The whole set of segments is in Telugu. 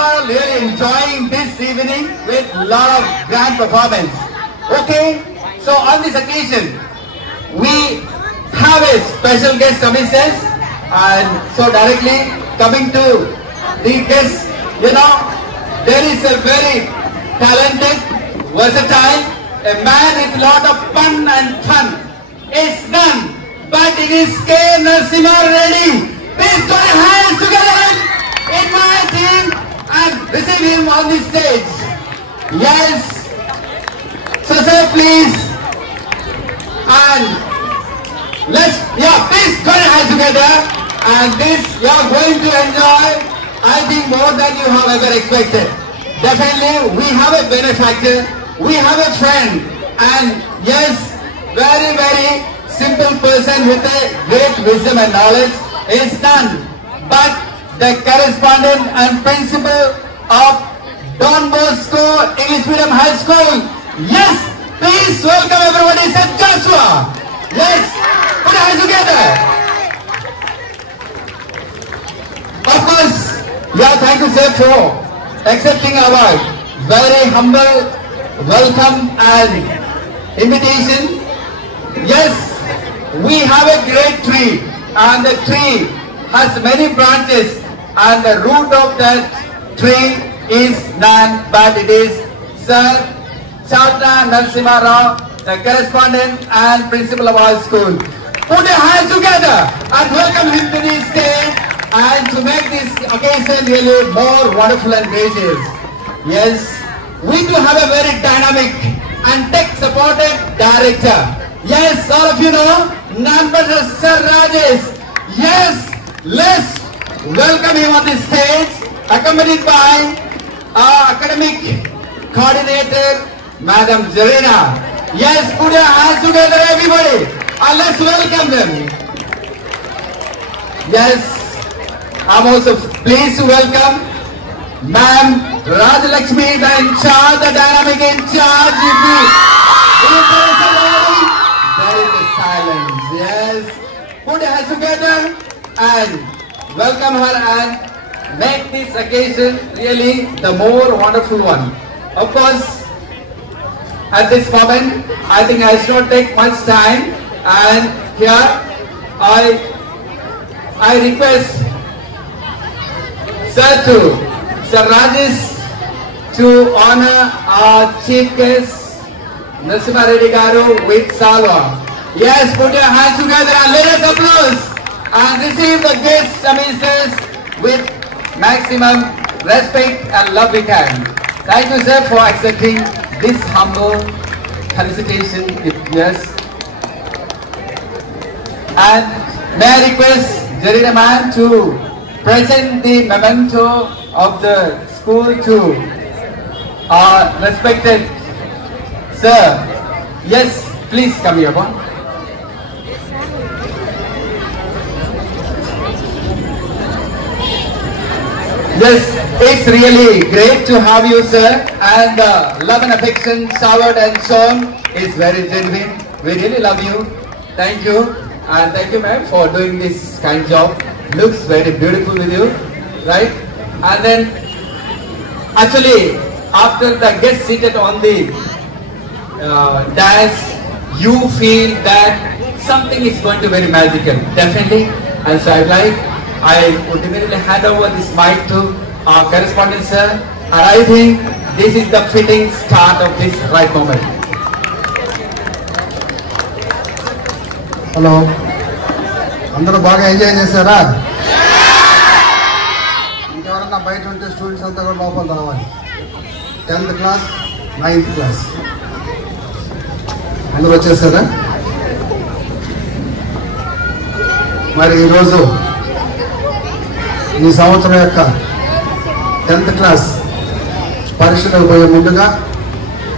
all really enjoying this evening with lot of grand performance. Okay, so on this occasion, we have a special guest commissioners, and so directly coming to the guests, there is a very talented, versatile, a man with lot of fun and fun. It's none, but it is K. Narasimha Reddy. Please put your hands together and invite him and receive him on the stage. Yes. So sir, please. And please put your hands together. And this you are going to enjoy, I think, more than you have ever expected. Definitely, we have a benefactor, we have a friend, and yes, very, very simple person with a great wisdom and knowledge is none but the correspondent and principal of Don Bosco English Medium High School. Yes, please welcome everybody, Sir Joshua. Yes, put your hands together. Of course, thank you, sir, for accepting our very humble welcome and invitation. Yes, we have a great tree, and the tree has many branches, and the root of that tree is none but it is Sir Chalta Narasimha Rao, the correspondent and principal of our school. Put your hands together and welcome him to the stage, and to make this occasion really more wonderful and gracious. Yes, we do have a very dynamic and tech-supported director. Yes, all of you know, none but Sir Rajesh. Yes, let's welcome him on the stage, accompanied by our academic coordinator, Madam Zarina. Yes, put your hands together, everybody, and let's welcome them. Yes, I'm also pleased to welcome Ma'am Rajalakshmi, the in charge, the dynamic in charge. If there is a silence. Yes, put your hands together and welcome her and make this occasion really the more wonderful one. Of course, at this moment, I think I should not take much time, and here I request Sir Rajesh to honor our chief guest Narasimha Reddy Garu with salva. Yes, put your hands together and let us applause and receive the guest commissioners with maximum respect and love we can. Thank you, sir, for accepting this humble felicitation. Yes. And may I request Jarina ma'am to present the memento of the school to our respected sir. Yes, please come here. Yes, it's really great to have you, sir, and love and affection showered and shown is very genuine. We really love you. Thank you, and thank you, ma'am, for doing this kind job. Looks very beautiful with you, right? And then, actually, after the guest seated on the dais, you feel that something is going to be very magical, definitely. And so I would immediately hand over this mic to our correspondent, sir, and I think this is the fitting start of this right moment. Hello. అందరూ బాగా ఎంజాయ్ చేశారా? ఇంకెవరన్నా బయట ఉంటే స్టూడెంట్స్ అంతా కూడా లోపల రావాలి. 10th క్లాస్ 9th క్లాస్ అందరూ వచ్చేసారా? మరి ఈరోజు ఈ సంవత్సరం యొక్క 10th క్లాస్ పరీక్షలకు పోయే ముందుగా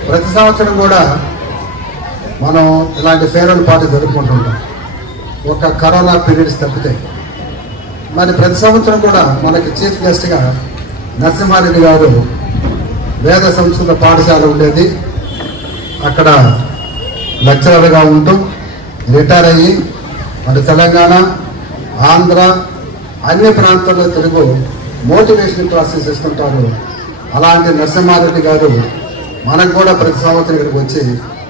ప్రతి సంవత్సరం కూడా మనం ఇలాంటి ఫేర్వెల్ పార్టీ జరుపుకుంటుంటాం, ఒక కరోనా పీరియడ్స్ తప్పితే. మరి ప్రతి సంవత్సరం కూడా మనకి చీఫ్ గెస్ట్గా నరసింహారెడ్డి గారు వేద సంస్కృత పాఠశాల ఉండేది, అక్కడ లెక్చరర్గా ఉంటూ రిటైర్ అయ్యి మరి తెలంగాణ, ఆంధ్ర అన్ని ప్రాంతాల్లో తెలుగు మోటివేషన్ క్లాసెస్ ఇస్తుంటారు. అలాంటి నరసింహారెడ్డి గారు మనకు కూడా ప్రతి సంవత్సరం ఇక్కడికి వచ్చి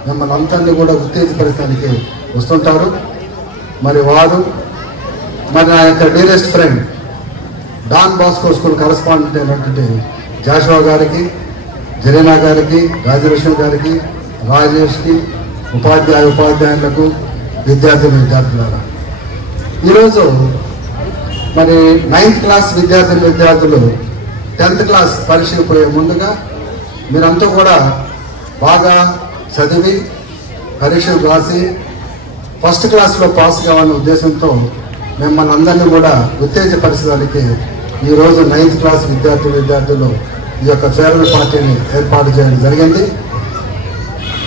మిమ్మల్ని అందరినీ కూడా ఉత్తేజపరచడానికి వస్తుంటారు. మరి వారు మరి నా యొక్క dearest friend Don Bosco school correspondent అయినటువంటి జాషువా గారికి, జరీనా గారికి, రాజలక్ష్మి గారికి, రాజేష్కి, ఉపాధ్యాయులకు, విద్యార్థులారా, ఈరోజు మరి 9th క్లాస్ విద్యార్థులు 10th క్లాస్ పరీక్షకు పోయే ముందుగా మీరంతా కూడా బాగా చదివి పరీక్షలు రాసి ఫస్ట్ క్లాస్లో పాస్ కావాలనే ఉద్దేశంతో మిమ్మల్ని అందరినీ కూడా ఉత్తేజపరచడానికి ఈరోజు 9th క్లాస్ విద్యార్థులు ఈ యొక్క ఫేర్వెల్ పార్టీని ఏర్పాటు చేయడం జరిగింది.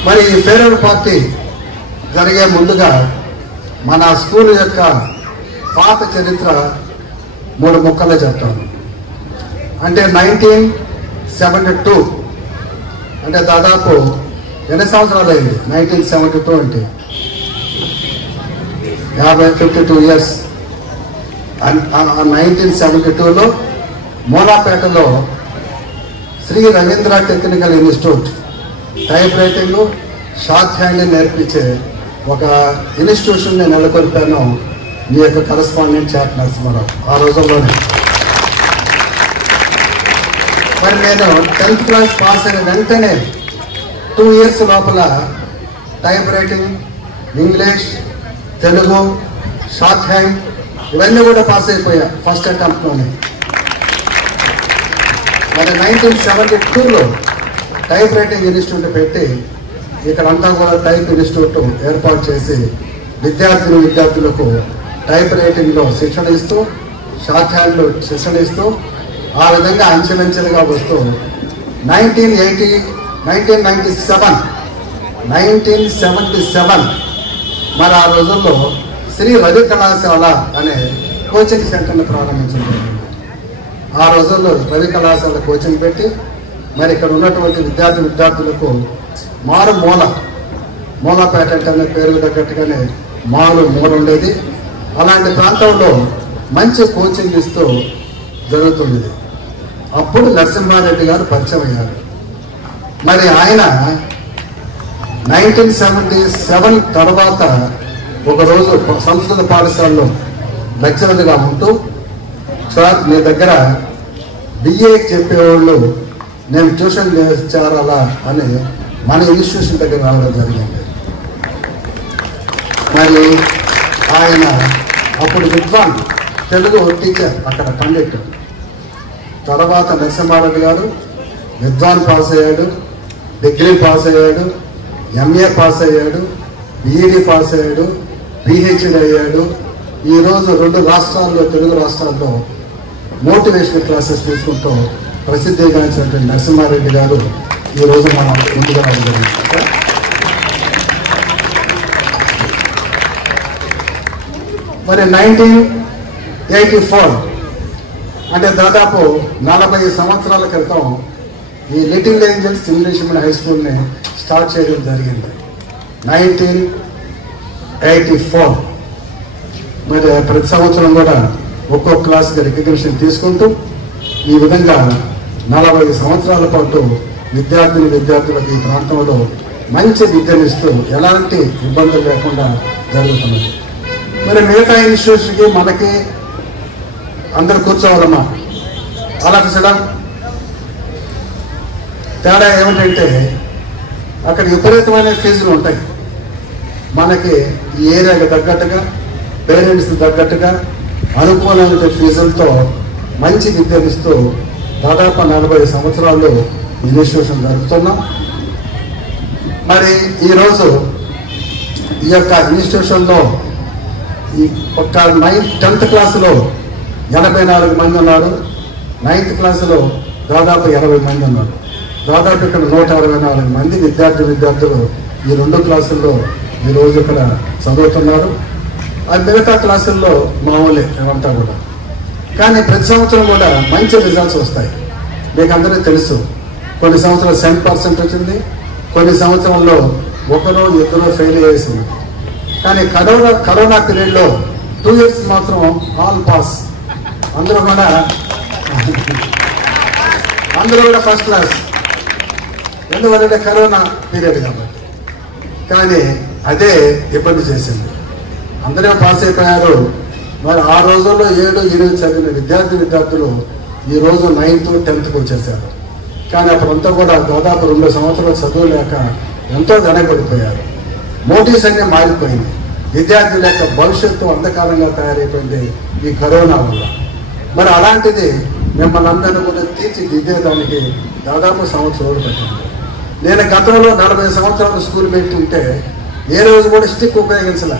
మరి ఈ ఫేర్వెల్ పార్టీ జరిగే ముందుగా మన స్కూల్ యొక్క పాత చరిత్ర 3 ముక్కల్లో చెప్తాను. అంటే 1972 అంటే దాదాపు ఎన్ని సంవత్సరాలు అయింది? 1972 అంటే 52 ఇయర్స్. 1972లో మూలాపేటలో Shri Ravindra technical institute typewriting, shorthand నేర్పించే ఒక ఇన్స్టిట్యూషన్ని నెలకొల్పాను. మీ యొక్క కరస్పాండెంట్ చాట్ నరసింహారావు ఆ రోజుల్లోనే. మరి నేను 10th క్లాస్ పాస్ అయిన వెంటనే 2 ఇయర్స్ లోపల type writing, English, Telugu, short hand ఇవన్నీ కూడా పాస్ అయిపోయా ఫస్ట్ అటెంప్ట్లోనే. మరి 1972లో టైప్ రైటింగ్ ఇన్స్టిట్యూట్ పెట్టి ఇక్కడంతా కూడా టైప్ ఇన్స్టిట్యూట్ ఏర్పాటు చేసి విద్యార్థులకు టైప్ రైటింగ్లో శిక్షణ ఇస్తూ, షార్ట్ హ్యాండ్లో శిక్షణ ఇస్తూ, ఆ విధంగా అంచెలంచెలుగా వస్తూ 1997 మరి ఆ రోజుల్లో శ్రీ రవి కళాశాల అనే కోచింగ్ సెంటర్ని ప్రారంభించడం. ఆ రోజుల్లో రవి కళాశాల కోచింగ్ పెట్టి మరి ఇక్కడ ఉన్నటువంటి విద్యార్థులకు మూలపేట అనే పేరు తగ్గట్టుగానే మూల ఉండేది. అలాంటి ప్రాంతంలో మంచి కోచింగ్ ఇస్తూ జరుగుతుంది. అప్పుడు నరసింహారెడ్డి గారు పరిచయం అయ్యారు. మరి ఆయన 1977 తర్వాత ఒకరోజు సంస్కృత పాఠశాలలో లెక్చరర్గా ఉంటూ, సార్ మీ దగ్గర BA చెప్పేవాళ్ళు నేను ట్యూషన్ చేరాలా అని మన ఇన్స్టిట్యూషన్ దగ్గర రావడం జరిగింది. మరి ఆయన అప్పుడు విద్వాన్ తెలుగు టీచర్ అక్కడ పండిట్. తర్వాత నరసింహారెడ్డి గారు విద్వాన్ పాస్ అయ్యాడు, డిగ్రీ పాస్ అయ్యాడు, MA పాస్ అయ్యాడు, BEd పాస్ అయ్యాడు, PhD అయ్యాడు. ఈరోజు 2 రాష్ట్రాల్లో, తెలుగు రాష్ట్రాల్లో మోటివేషనల్ క్లాసెస్ తీసుకుంటూ ప్రసిద్ధిగాంచినటువంటి నరసింహారెడ్డి గారు ఈరోజు మనం ముందుగా రావడం. మరి 1984 అంటే దాదాపు 40 సంవత్సరాల క్రితం ఈ little angels English medium high స్కూల్ని స్టార్ట్ చేయడం జరిగింది. 1984 మరి ప్రతి సంవత్సరం కూడా ఒక్కొక్క క్లాస్కి రికగ్నిషన్ తీసుకుంటూ ఈ విధంగా 40 సంవత్సరాల పాటు విద్యార్థులకు ఈ ప్రాంతంలో మంచి విద్యనిస్తూ ఎలాంటి ఇబ్బందులు లేకుండా జరుగుతున్నది. మరి మిగతా ఇన్స్టిట్యూషన్కి మనకి అందరు కూర్చోవాలమ్మా. అలా చూసడం తేడా ఏమిటంటే అక్కడ విపరీతమైన ఫీజులు ఉంటాయి. మనకి ఈ ఏరియాకి తగ్గట్టుగా, పేరెంట్స్కి తగ్గట్టుగా అనుకూలమైన ఫీజులతో మంచి విద్యనిస్తూ దాదాపు 40 సంవత్సరాలు ఇన్స్టిట్యూషన్ జరుపుతున్నాం. మరి ఈరోజు ఈ యొక్క ఇన్స్టిట్యూషన్లో ఈ ఒక 10th క్లాసులో 84 మంది ఉన్నారు, 9th క్లాసులో దాదాపు 80 మంది ఉన్నారు. దాదాపు ఇక్కడ 164 మంది విద్యార్థులు ఈ 2 క్లాసుల్లో ఈరోజు ఇక్కడ చదువుతున్నారు. ఆ మిగతా క్లాసుల్లో మామూలే ఏమంతా కూడా. కానీ ప్రతి సంవత్సరం కూడా మంచి రిజల్ట్స్ వస్తాయి. మీకు అందరికీ తెలుసు, కొన్ని సంవత్సరాలు 100% వచ్చింది, కొన్ని సంవత్సరాల్లో 1-2 ఫెయిల్ చేసింది. కానీ కరోనా పీరియడ్లో 2 ఇయర్స్ మాత్రం ఆల్ పాస్. అందరూ కూడా అందులో కూడా ఫస్ట్ క్లాస్. ఎందుకంటే కరోనా పీరియడ్ కాబట్టి. కానీ అదే ఇబ్బంది చేసింది. అందరూ పాస్ అయిపోయారు. మరి ఆ రోజుల్లో 7, 8 చదివిన విద్యార్థులు ఈరోజు 9th, 10th వచ్చేసారు. కానీ అప్పుడంతా కూడా దాదాపు 2 సంవత్సరాలు చదువు లేక ఎంతో వెనకబడిపోయారు. మోటివ్స్ అన్నీ మారిపోయింది. విద్యార్థుల యొక్క భవిష్యత్తు అంధకారంగా తయారైపోయింది ఈ కరోనా వల్ల. మరి అలాంటిది మిమ్మల్ని అందరినీ కూడా తీర్చిదిద్దేదానికి దాదాపు సంవత్సరాలు పెట్టింది. నేను గతంలో 40 సంవత్సరాలు స్కూల్ పెట్టుంటే ఏ రోజు కూడా స్టిక్ ఉపయోగించలే.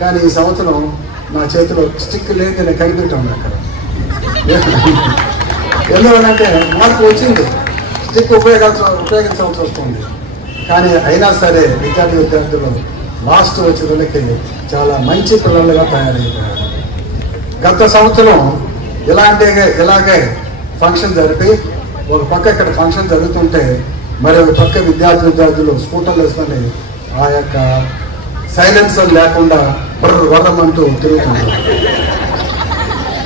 కానీ ఈ సంవత్సరం నా చేతిలో స్టిక్ లేదు, నేను కనిపెట్టాను అక్కడ. ఎందుకంటే మార్పు వచ్చింది, స్టిక్ ఉపయోగించవలసి వస్తుంది. కానీ అయినా సరే విద్యార్థులు లాస్ట్ వచ్చేదానికి చాలా మంచి పిల్లలుగా తయారైపోయారు. గత సంవత్సరం ఇలాగే ఫంక్షన్ జరిపి ఒక పక్క ఇక్కడ ఫంక్షన్ జరుగుతుంటే మరి ఒక పక్క విద్యార్థులు స్కూటర్లు వేసుకొని ఆ యొక్క సైలెన్సర్ లేకుండా వర్రమంటూ తిరుగుతున్నారు.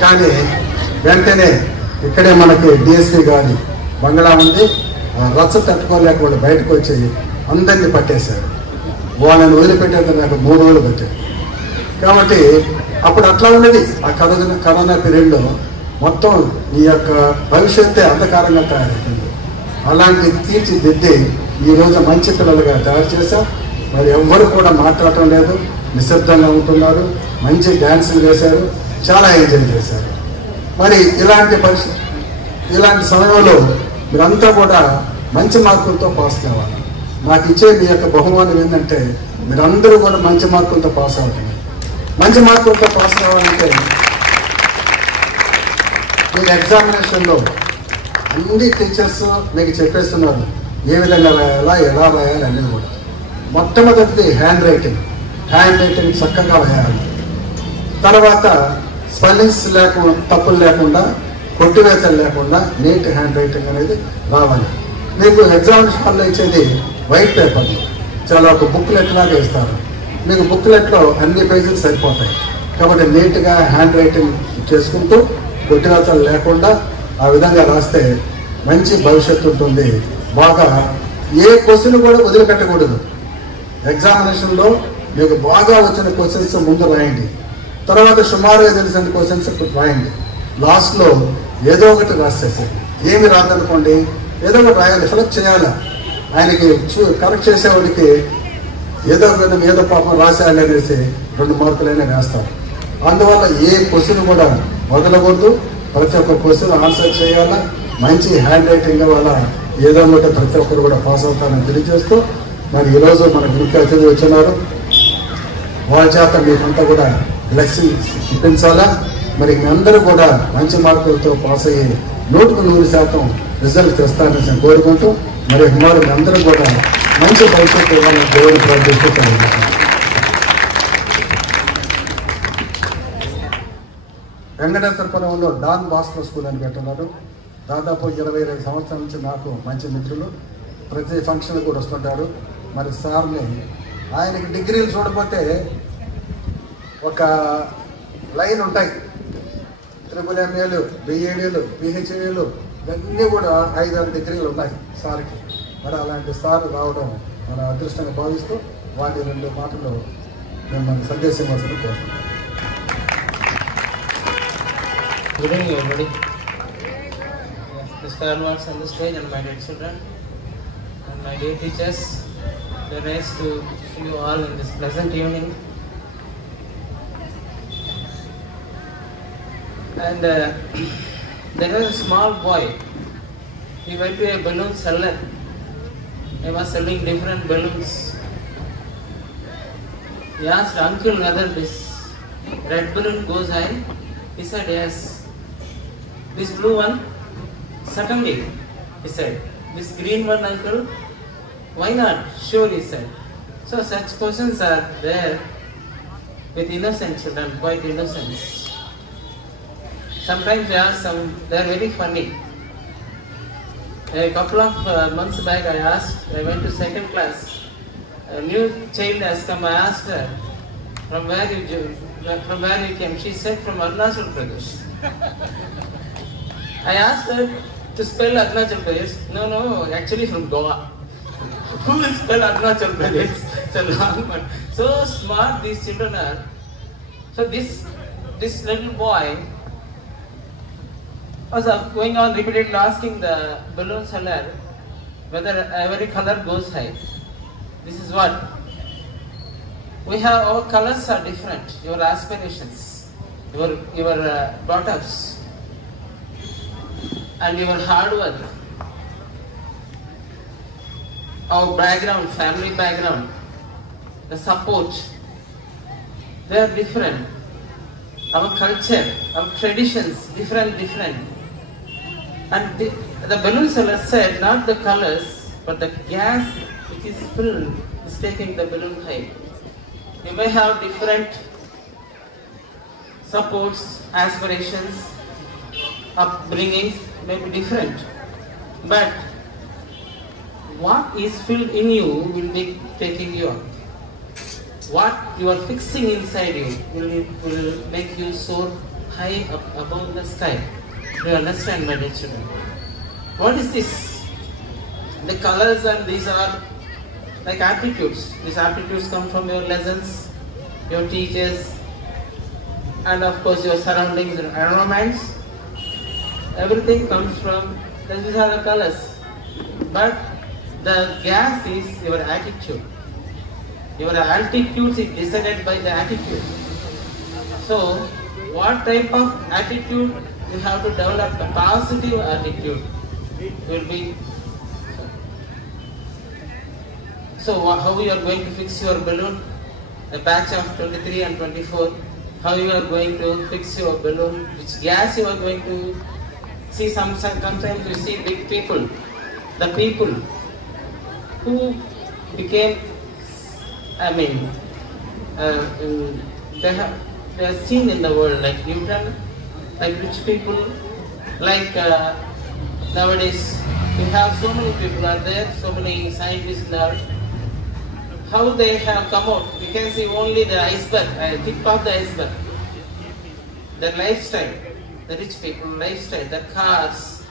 కానీ వెంటనే ఇక్కడే మనకి డిఎస్పీ గారి బంగ్లా ఉంది. రచ్చ తట్టుకోలేకుండా బయటకు వచ్చి అందరినీ పట్టేశారు. వాళ్ళని వదిలిపెట్టేందుకు నాకు 3 రోజులు పట్టారు. కాబట్టి అప్పుడు అట్లా ఉన్నది. ఆ కరోనా పీరియడ్లో మొత్తం ఈ యొక్క భవిష్యత్తే అంధకారంగా తయారైంది. అలాంటి తీర్చిదిద్ది ఈరోజు మంచి పిల్లలుగా తయారు చేశాం. మరి ఎవ్వరు కూడా మాట్లాడటం లేదు, నిశ్శబ్దంగా ఉంటున్నారు. మంచి డ్యాన్సులు వేశారు, చాలా ఎంజాయ్ చేశారు. మరి ఇలాంటి సమయంలో మీరంతా కూడా మంచి మార్కులతో పాస్ కావాలి. నాకు ఇచ్చే మీ యొక్క బహుమానం ఏంటంటే మీరందరూ కూడా మంచి మార్కులతో పాస్ అవుతుంది. మంచి మార్కులతో పాస్ కావాలంటే మీరు ఎగ్జామినేషన్లో అన్ని టీచర్స్ మీకు చెప్పేస్తున్నారు ఏ విధంగా రాయాలా, ఎలా రాయాలి అనేది కూడా. మొట్టమొదటిది హ్యాండ్ రైటింగ్ చక్కగా రాయాలి. తర్వాత స్పెల్లింగ్స్ తప్పులు లేకుండా, కొట్టివేతలు లేకుండా నీట్ హ్యాండ్ రైటింగ్ అనేది రావాలి. మీకు ఎగ్జామినేషన్ హాల్లో ఇచ్చేది వైట్ పేపర్, చాలా ఒక బుక్లెట్ లాగా ఇస్తారు. మీకు బుక్లెట్లో అన్ని పేజీలు సరిపోతాయి. కాబట్టి నీట్గా హ్యాండ్ రైటింగ్ చేసుకుంటూ కొట్టివేతలు లేకుండా ఆ విధంగా రాస్తే మంచి భవిష్యత్తు ఉంటుంది. బాగా ఏ క్వశ్చన్ కూడా వదిలిపెట్టకూడదు. ఎగ్జామినేషన్లో మీకు బాగా వచ్చిన క్వశ్చన్స్ ముందు రాయండి. తర్వాత సుమారుగా తెలిసిన క్వశ్చన్స్ రాయండి. లాస్ట్లో ఏదో ఒకటి రాసేసేది. ఏమి రాదనుకోండి, ఏదో ఒకటి రాయాలి, సెలెక్ట్ చేయాలి. ఆయనకి కరెక్ట్ చేసేవాడికి ఏదో పాపం రాసేయాలి అనేసి 2 మార్కులైనా వేస్తారు. అందువల్ల ఏ క్వశ్చన్ కూడా వదలకూడదు. ప్రతి ఒక్క క్వశ్చన్ ఆన్సర్ చేయాలా. మంచి హ్యాండ్ రైటింగ్ వల్ల ఏదో ఒకటి ప్రతి ఒక్కరు కూడా పాస్ అవుతారని తెలియజేస్తూ, మరి ఈరోజు మన గ్రూప్కి అతిథి వచ్చినారు. వాళ్ళ చేత మీకంతా కూడా బ్లెస్సింగ్స్ ఇప్పించాలా. మరి మీ అందరూ కూడా మంచి మార్కులతో పాస్ అయ్యి 100% రిజల్ట్ తెస్తారని నేను కోరుకుంటూ, మరి మీ అందరూ కూడా మంచి భవిష్యత్తు ఇవ్వాలని దేవుని ప్రార్థిస్తూ వెంకటేశ్వరపురంలో డాన్ బాస్కో స్కూల్ అని పెట్టున్నారు. దాదాపు 25 సంవత్సరాల నుంచి నాకు మంచి మిత్రులు. ప్రతి ఫంక్షన్ కూడా వస్తుంటారు. మరి సార్ని ఆయనకి డిగ్రీలు చూడకపోతే ఒక లైన్ ఉంటాయి. MAలు, BEdలు, PhDలు ఇవన్నీ కూడా 5-6 డిగ్రీలు ఉన్నాయి సార్కి. మరి అలాంటి సార్ రావడం మన అదృష్టంగా భావిస్తూ వాటి 2 మాటలు మిమ్మల్ని సందేశం ఇవ్వాల్సింది కోరుతున్నాను. Good evening, everybody. Mr. Arnolds on the stage and my dear children and my dear teachers, very nice to see you all in this pleasant evening. And there was a small boy. He went to a balloon seller. He was selling different balloons. He asked uncle whether this red balloon goes high. He said yes. This blue one? Certainly, he said. This green one, uncle? Why not? Sure, he said. So such questions are there with innocent children, quite innocent. Sometimes they are they are very funny. A couple of months back I went to 2nd class. A new child has come. I asked her, from where you came? She said, from Arunachal Pradesh. I asked her to spell Arunachal Pradesh. No, actually from Goa. Who will spell Arunachal Pradesh? It's a long one. So smart these children are. So this little boy was going on repeatedly asking the balloon seller whether every color goes high. This is what we have. Our colors are different. Your aspirations, your brought ups, and your hard work, our background, family background, the support, they are different. Our culture, our traditions, different. And the balloon seller said, not the colors, but the gas which is filled is taking the balloon high. You may have different supports, aspirations, upbringings may be different, but what is filled in you will be taking you up. What you are fixing inside you will make you soar high up above the sky. Do you understand, my dear children? What is this? The colors, and these are like aptitudes. These aptitudes come from your lessons, your teachers, and of course your surroundings and environments. Everything comes from, these are the colors. But the gas is your attitude. Your altitude is decided by the attitude. So, what type of attitude you have to develop? A positive attitude will be. So, how you are going to fix your balloon? A batch of 23 and 24. How you are going to fix your balloon? Which gas you are going to see? Sometimes you see big people. The people who became, they are seen in the world, like Newton, like rich people, like nowadays we have so many people are there, so many scientists in the earth. How they have come out? We can see only the iceberg, tip of the iceberg. Their lifestyle, the rich people lifestyle, their cars,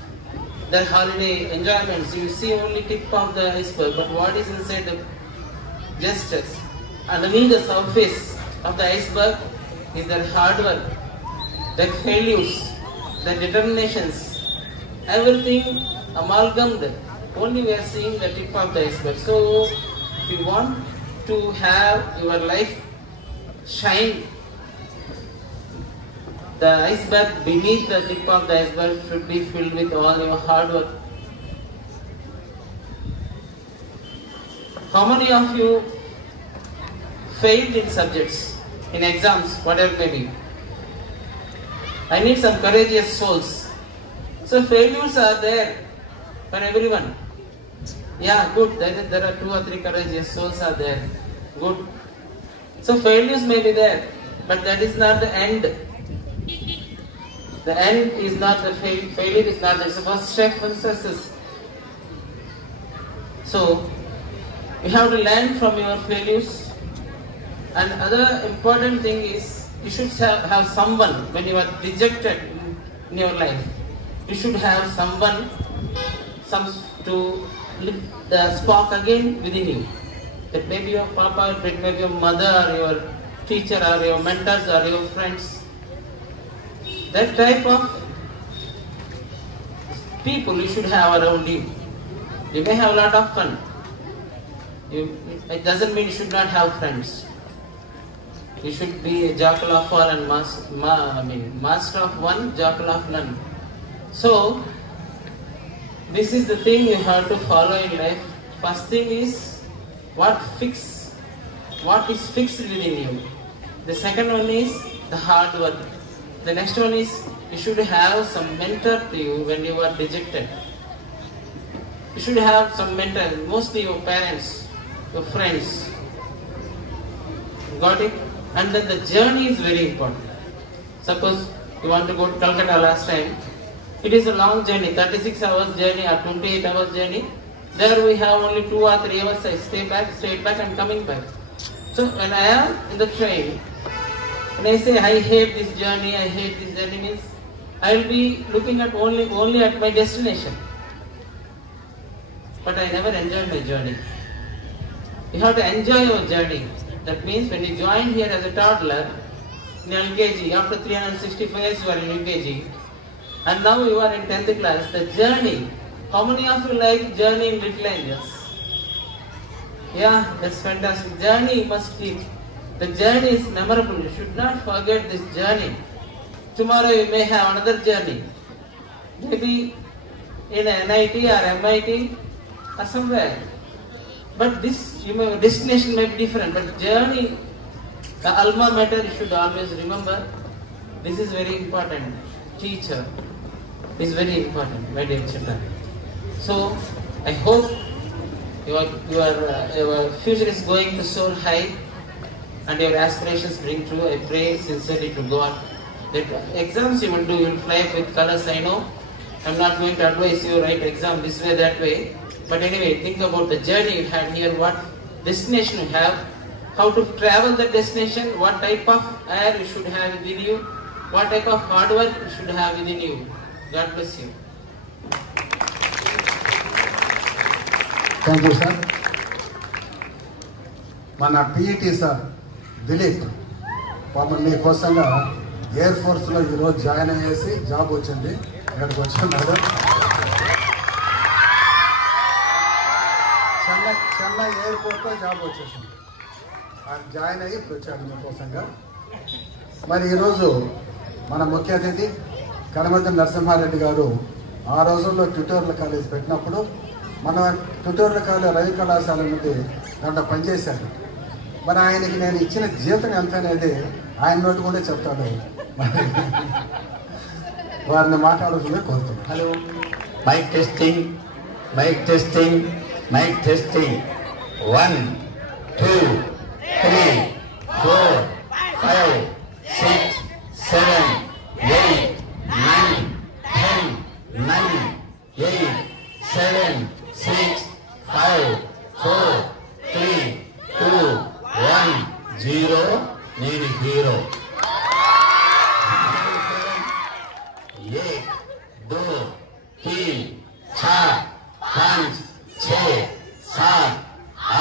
their holiday enjoyments. You see only tip of the iceberg, but what is inside the gestures? Underneath the surface of the iceberg is their hard work, their failures, their determinations, everything amalgamated. Only we are seeing the tip of the iceberg. So, if you want to have your life shine, the iceberg beneath the tip of the iceberg should be filled with all your hard work. How many of you failed in subjects, in exams, whatever it may be? I need some courageous souls. So failures are there for everyone. Yeah, good. There are 2 or 3 courageous souls are there. Good. So failures may be there, but that is not the end. The end is not the failure is not the first step for success. So you have to learn from your failures. And other important thing is you should have someone when you are dejected in your life. You should have someone to lift the spark again within you. That may be your papa, it may be your mother, or your teacher, or your mentors, or your friends. That type of people you should have around you. You may have a lot of fun. It doesn't mean you should not have friends. You should be a jackal of all and master of one, jackal of none. So, this is the thing you have to follow in life. First thing is what is fixed within you. The second one is the hard work. The next one is you should have some mentor to you when you are dejected. You should have some mentor, mostly your parents, your friends. Got it? And then the journey is very important. Suppose you want to go to Calcutta last time. It is a long journey, 36 hours journey or 28 hours journey. There we have only 2 or 3 hours. I stay back and coming back. So when I am in the train, when I say I hate this journey means I will be looking at only at my destination, but I never enjoyed my journey. You have to enjoy your journey. That means when you join here as a toddler in LKG, after 365 years you are in UKG, and now you are in 10th class. The journey. How many of you like journey in Little Angels? Yeah, that's fantastic. Journey you must keep. The journey is memorable. You should not forget this journey. Tomorrow you may have another journey. Maybe in NIT or MIT or somewhere. But this, destination may be different. But journey, the alma mater, you should always remember. This is very important. Teacher is very important, my dear children. So I hope your future is going to soar high and your aspirations bring true. I pray sincerely to God that exams you will do, you will fly up with colors. I know I'm not going to advise you write exam this way, that way. But anyway, think about the journey you had here, what destination you have, how to travel the destination, what type of air you should have within you, what type of hard work you should have within you. God bless you. Thank you sir. మన పిఈటి సార్ దిలీప్ పాపం మీకోసంగా ఎయిర్ ఫోర్స్లో ఈరోజు జాయిన్ అయ్యేసి జాబ్ వచ్చింది, ఇక్కడికి వచ్చున్నాడు. చెన్నై ఎయిర్పోర్ట్లో జాబ్ వచ్చేసింది, ఆయన జాయిన్ అయ్యి ఇప్పుడు వచ్చాడు మీకోసంగా. మరి ఈరోజు మన ముఖ్య అతిథి కనమతి నరసింహారెడ్డి గారు ఆ రోజుల్లో ట్యూటోరియల్ కాలేజ్ పెట్టినప్పుడు మన ట్యూటోరియల్ కాలేజ్ రవి కళాశాల నుండి దాంట్లో పనిచేశారు. మరి ఆయనకి నేను ఇచ్చిన జీతం ఎంత అనేది ఆయన నోటి కూడా చెప్తాను. మరి వారిని మాట్లాడుతుందే కోరుతున్నాను. Hello, mic testing, mic testing, mic testing. 1 2 3 4 5 6 7 8 9 10 9 8 7 6 5 4 3 2 1 0. నేను హీరో. 1 2 3 4 5 6 7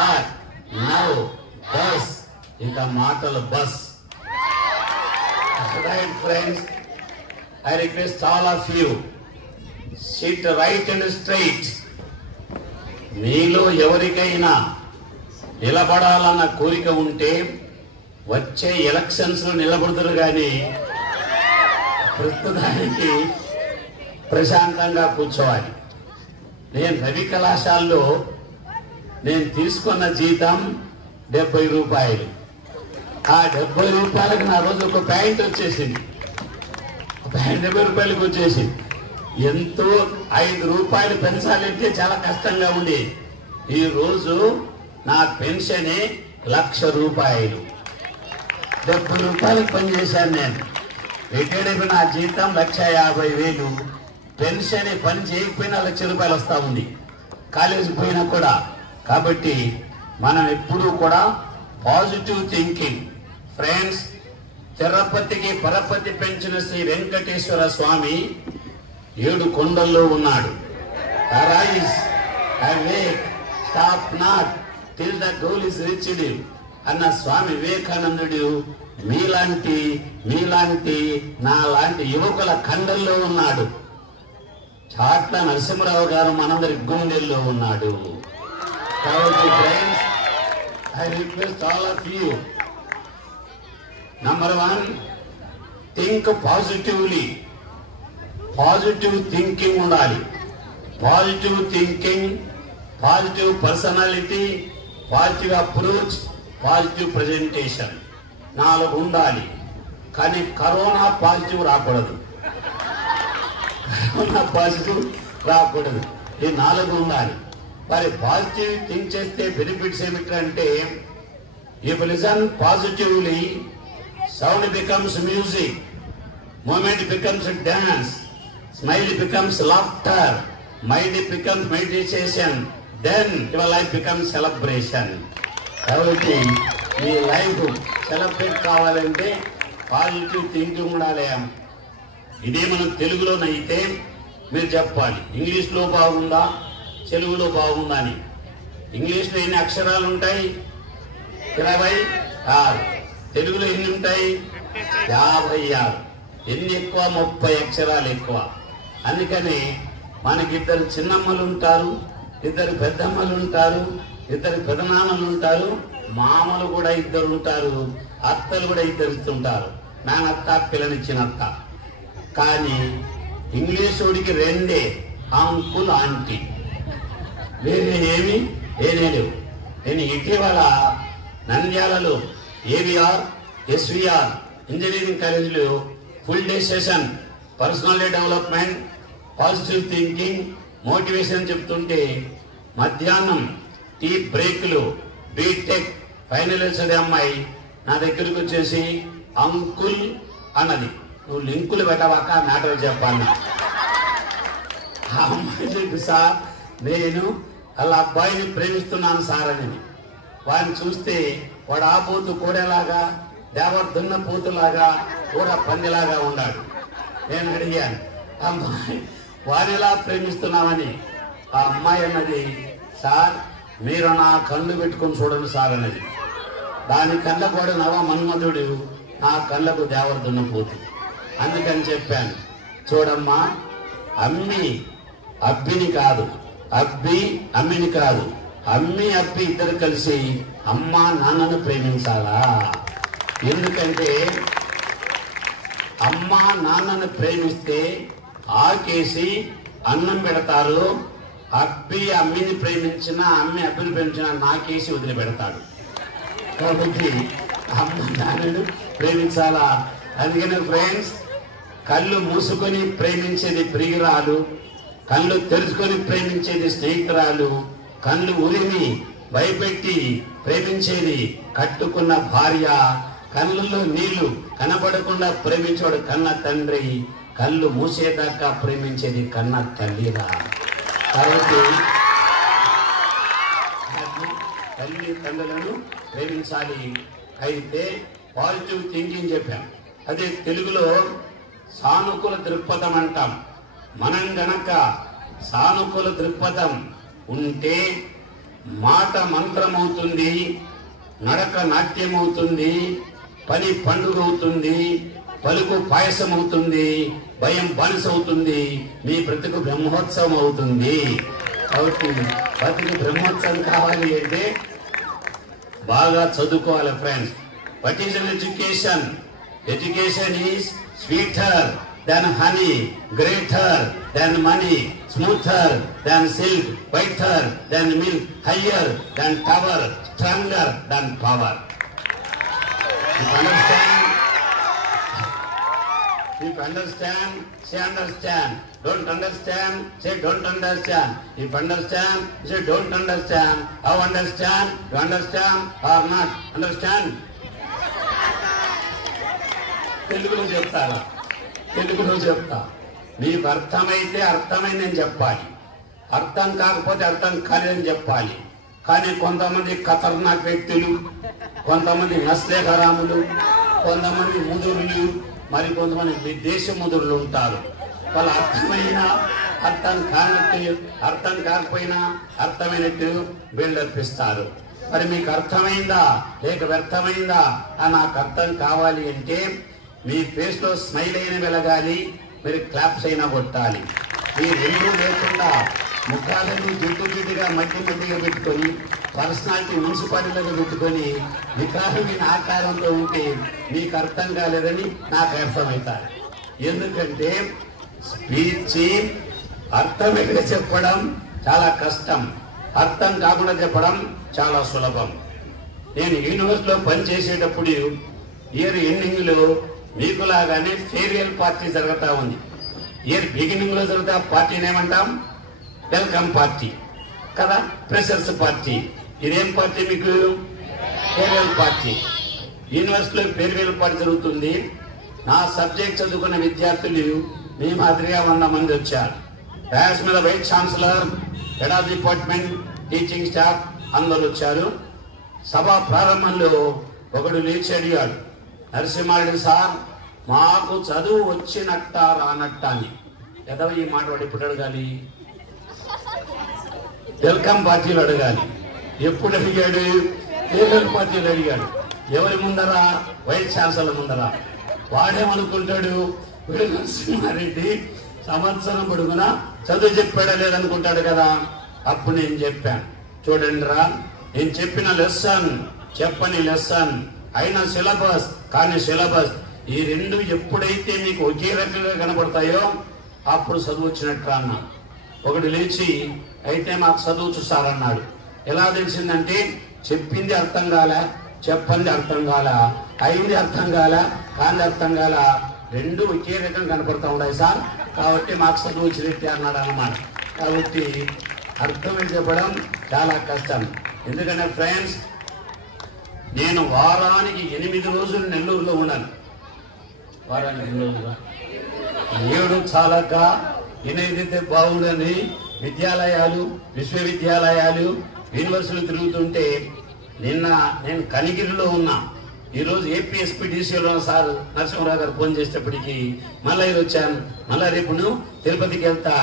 8 9 10. ఇక మాటలు bus. Right, friends, I request all of you, sit right and straight. మీలో ఎవరికైనా నిలబడాలన్న కోరిక ఉంటే వచ్చే ఎలక్షన్స్ లో నిలబడతారు, కానీ ప్రస్తుతానికి ప్రశాంతంగా కూర్చోవాలి. నేను రవి కళాశాలలో నేను తీసుకున్న జీతం 70 రూపాయలు. ఆ 70 రూపాయలకు నా రోజు ఒక ప్యాంట్ వచ్చేసింది. ప్యాంట్ 70 రూపాయలకు వచ్చేసింది. ఎంతో 5 రూపాయలు పెంచాలంటే చాలా కష్టంగా ఉంది. ఈ రోజు నా పెన్షనే 1,00,000 రూపాయలు. 70 రూపాయలకు పనిచేశాను నేను. రిటైర్డ్ అయిపోయిన నా జీతం 1,50,000. పెన్షన్ పని చేయకపోయినా 1,00,000 రూపాయలు వస్తా ఉంది, కాలేజీ పోయినా కూడా. కాబట్టి మనం ఎప్పుడూ కూడా పాజిటివ్ థింకింగ్. ఫ్రెండ్స్, తిరుపతికి పరపతి పెంచిన శ్రీ వెంకటేశ్వర స్వామి 7 కొండల్లో ఉన్నాడు. Arise, awake, stop not till the goal is reached అన్న స్వామి వివేకానందుడు మీలాంటి నా లాంటి యువకుల ఖండంలో ఉన్నాడు. చాట్ల నరసింహరావు గారు మనందరి గుండెల్లో ఉన్నాడు. కాబట్టి friends, I request all of you, number 1, think positively. Positive thinking ఉండాలి. Positive thinking, positive personality, positive approach, positive presentation. 4 ఉండాలి. కానీ కరోనా పాజిటివ్ రాకూడదు. కరోనా పాజిటివ్ రాకూడదు. ఈ 4 ఉండాలి. మరి పాజిటివ్ థింక్ చేస్తే బెనిఫిట్స్ ఏమిటంటే, if listen positively, sound becomes music, moment becomes dance, smile becomes laughter, mind becomes meditation, then your life becomes celebration. కాబట్టి మీ లైఫ్ సెలబ్రేట్ కావాలంటే పాజిటివ్ థింకింగ్ ఉండాలి. ఇదే మనం తెలుగులోనైతే మీరు చెప్పాలి ఇంగ్లీష్లో బాగుందా తెలుగులో బాగుందా అని. ఇంగ్లీష్లో ఎన్ని అక్షరాలు ఉంటాయి? 26. తెలుగులో ఎన్ని ఉంటాయి? 56. ఎన్ని ఎక్కువ? 30 అక్షరాలు ఎక్కువ. అందుకని మనకిద్దరు చిన్నమ్మలు ఉంటారు, ఇద్దరు పెద్దమ్మలు ఉంటారు, ఇద్దరు పెదనాన్నలు ఉంటారు, మామలు కూడా ఇద్దరు ఉంటారు, అత్తలు కూడా ఇద్దరు ఉంటారు. నానత్త పిల్లనిచ్చిన అత్త. కానీ ఇంగ్లీషోడికి 2 అంకుల్ ఆంటీ, వేరే ఏమి లేవు. నేను ఇటీవల నంద్యాలలో ఏవిఆర్ ఎస్విఆర్ ఇంజనీరింగ్ కాలేజీలో full day session personality development, positive thinking, motivation చెప్తుంటే మధ్యాహ్నం టీ బ్రేక్లు బీటెక్ ఫైనల్ ఇయర్ చదివే అమ్మాయి నా దగ్గరకు వచ్చేసి అంకుల్ అన్నది. నువ్వు లింకులు పెట్టవాక మ్యాటర్ చెప్పాలి. ఆ అమ్మాయి చెప్పి సార్ నేను అలా అబ్బాయిని ప్రేమిస్తున్నాను సార్ అని. వాడిని చూస్తే వాడు ఆ పోతు కోడేలాగా దేవర్దున్న పోతులాగా కూడా పందిలాగా ఉన్నాడు. నేను అడిగాను అమ్మాయి వారిలా ప్రేమిస్తున్నామని. ఆ అమ్మాయి అన్నది సార్ మీరు నా కళ్ళు పెట్టుకుని చూడండి సార్ అన్నది. దాని కళ్ళ కూడా నవ మన్మధుడు, నా కళ్ళకు దేవర్దున్న పోతు. అందుకని చెప్పాను చూడమ్మా, అమ్మి అబ్బిని కాదు, అబ్బి అమ్మిని కాదు, అమ్మి అబ్బి ఇద్దరు కలిసి అమ్మ నాన్నను ప్రేమించాలా. ఎందుకంటే అమ్మ నాన్నను ప్రేమిస్తే ఆకేసి అన్నం పెడతారు. అబ్బి అమ్మిని ప్రేమించిన, అమ్మి అబ్బిని ప్రేమించిన నాకేసి వదిలిపెడతాడు. కాబట్టి అమ్మ నాన్నను ప్రేమించాలా. అందుకని ఫ్రెండ్స్, కళ్ళు మూసుకొని ప్రేమించేది ప్రియురాలు, కళ్ళు తెరుచుకొని ప్రేమించేది స్నేహితురాలు, కళ్ళు ఉరిమి భయపెట్టి ప్రేమించేది కట్టుకున్న భార్య, కళ్ళల్లో నీళ్లు కనబడకుండా ప్రేమించాడు కన్న తండ్రి, కళ్ళు మూసేదాకా ప్రేమించేది కన్న తల్లిరా. కాబట్టి తల్లి తండ్రులను ప్రేమించాలి. అయితే పాజిటివ్ థింకింగ్ చెప్పాం, అదే తెలుగులో సానుకూల దృక్పథం అంటాం. మనం గనక సానుకూల దృక్పథం ఉంటే మాట మంత్రమవుతుంది, నడక నాట్యమవుతుంది, పని పండుగ అవుతుంది, పలుకు పాయసం అవుతుంది, భయం బానిస అవుతుంది, మీ బ్రతుకు బ్రహ్మోత్సవం అవుతుంది. కాబట్టి బ్రతుకు బ్రహ్మోత్సవం కావాలి అంటే బాగా చదువుకోవాలి friends. What is an education? Education is sweeter than honey, greater than money, smoother than silk, whiter than milk, higher than tower, stronger than power. If understand, say understand. Don't understand, say don't understand. If understand, say don't understand. How understand? You understand or not? Understand? తెలుగులో చెప్తారా? తెలుగులో చెప్తా. మీకు అర్థమైతే అర్థమైందని చెప్పాలి, అర్థం కాకపోతే అర్థం కాలేదని చెప్పాలి. కానీ కొంతమంది ఖతర్నాక్ వ్యక్తులు, కొంతమంది నస్లేహరాములు, కొంతమంది ముదురులు, మరి కొంతమంది విదేశ ముదురులు ఉంటారు. వాళ్ళు అర్థమైనా అర్థం కానట్టు, అర్థం కాకపోయినా అర్థమైనట్టు బిల్డప్ ఇస్తారు. మరి మీకు అర్థమైందా లేక వ్యర్థమైందా అని నాకు అర్థం కావాలి అంటే మీ ఫేస్ లో స్మైల్ అయినా వెలగాలి, మీరు క్లాప్స్ అయినా కొట్టాలి. ఈ రెండు లేకుండా ముఖాలను జిడ్డుగా మట్టిగా పెట్టుకొని, పర్సనాలిటీ మున్సిపాలిటీలో పెట్టుకొని వికారమైన ఆకారంతో ఉంటే మీకు అర్థం కాలేదని నాకు అర్థమవుతారు. ఎందుకంటే స్పీచ్ అర్థమైతే చెప్పడం చాలా కష్టం, అర్థం కాకుండా చెప్పడం చాలా సులభం. నేను యూనివర్సిటీలో పనిచేసేటప్పుడు ఇయర్ ఎండింగ్ లో మీకులాగానే ఫేర్వెల్ పార్టీ జరుగుతా ఉంది. ఇయర్ బిగినింగ్ లో జరుగుతా పార్టీని ఏమంటాం? వెల్కమ్ పార్టీ కదా, ఫ్రెషర్స్ పార్టీ. ఇదేం పార్టీ? మీకు ఫేర్వెల్ పార్టీ. యూనివర్సిటీలో ఫేర్వెల్ పార్టీ జరుగుతుంది. నా సబ్జెక్ట్ చదువుకున్న విద్యార్థులు మీ మాదిరిగా 100 మంది వచ్చారు. డాష్ మీద vice chancellor, head of department, teaching staff అందరూ వచ్చారు. సభ ప్రారంభంలో ఒకడు లేచి అడిగాడు, నరసింహారెడ్డి సార్ మాకు చదువు వచ్చినట్ట రానట్ట అని. ఎదవ ఈ మాట వాడు ఎప్పుడు అడగాలి? వెల్కమ్ పార్టీలు అడగాలి. ఎప్పుడు అడిగాడు? వెల్కమ్ పార్టీలు అడిగాడు. ఎవరి ముందరా? Vice chancellor ముందరా. వాడేమనుకుంటాడు? వీడు నరసింహారెడ్డి సంవత్సరం పొడుగున చదువు చెప్పాడా లేదనుకుంటాడు కదా. అప్పుడు నేను చెప్పాను, చూడండి రా, నేను చెప్పిన లెసన్ చెప్పని లెసన్ అయినా సిలబస్ కానీ సిలబస్ ఈ రెండు ఎప్పుడైతే మీకు ఒకే రకంగా కనబడతాయో అప్పుడు చదువు వచ్చినట్టు అన్నా. ఒకటి లేచి అయితే మాకు చదువు చూస్తారన్నాడు. ఎలా తెలిసిందంటే చెప్పింది అర్థం కాలే, చెప్పంది అర్థం కాలే, అయింది అర్థం కాలే, కాంది అర్థం కాలే, రెండు ఒకే రకం కనపడతా ఉన్నాయి సార్, కాబట్టి మాకు చదువు వచ్చినట్టే అన్నాడు అన్నమాట. కాబట్టి అర్థమై చెప్పడం చాలా కష్టం. ఎందుకంటే ఫ్రెండ్స్, నేను వారానికి 8 రోజులు నెల్లూరులో ఉన్నాను. వారానికి 8 రోజులుగా 7 చాలక 8 బాగుండని విద్యాలయాలు, విశ్వవిద్యాలయాలు, యూనివర్సిటీలు తిరుగుతుంటే నిన్న నేను కనిగిరిలో ఉన్నా. ఈరోజు ఏపీఎస్పీడీసీలో సార్ నరసింహరావు గారు ఫోన్ చేసేటప్పటికి మళ్ళీ ఇది వచ్చాను, మళ్ళా రేపు తిరుపతికి వెళ్తా.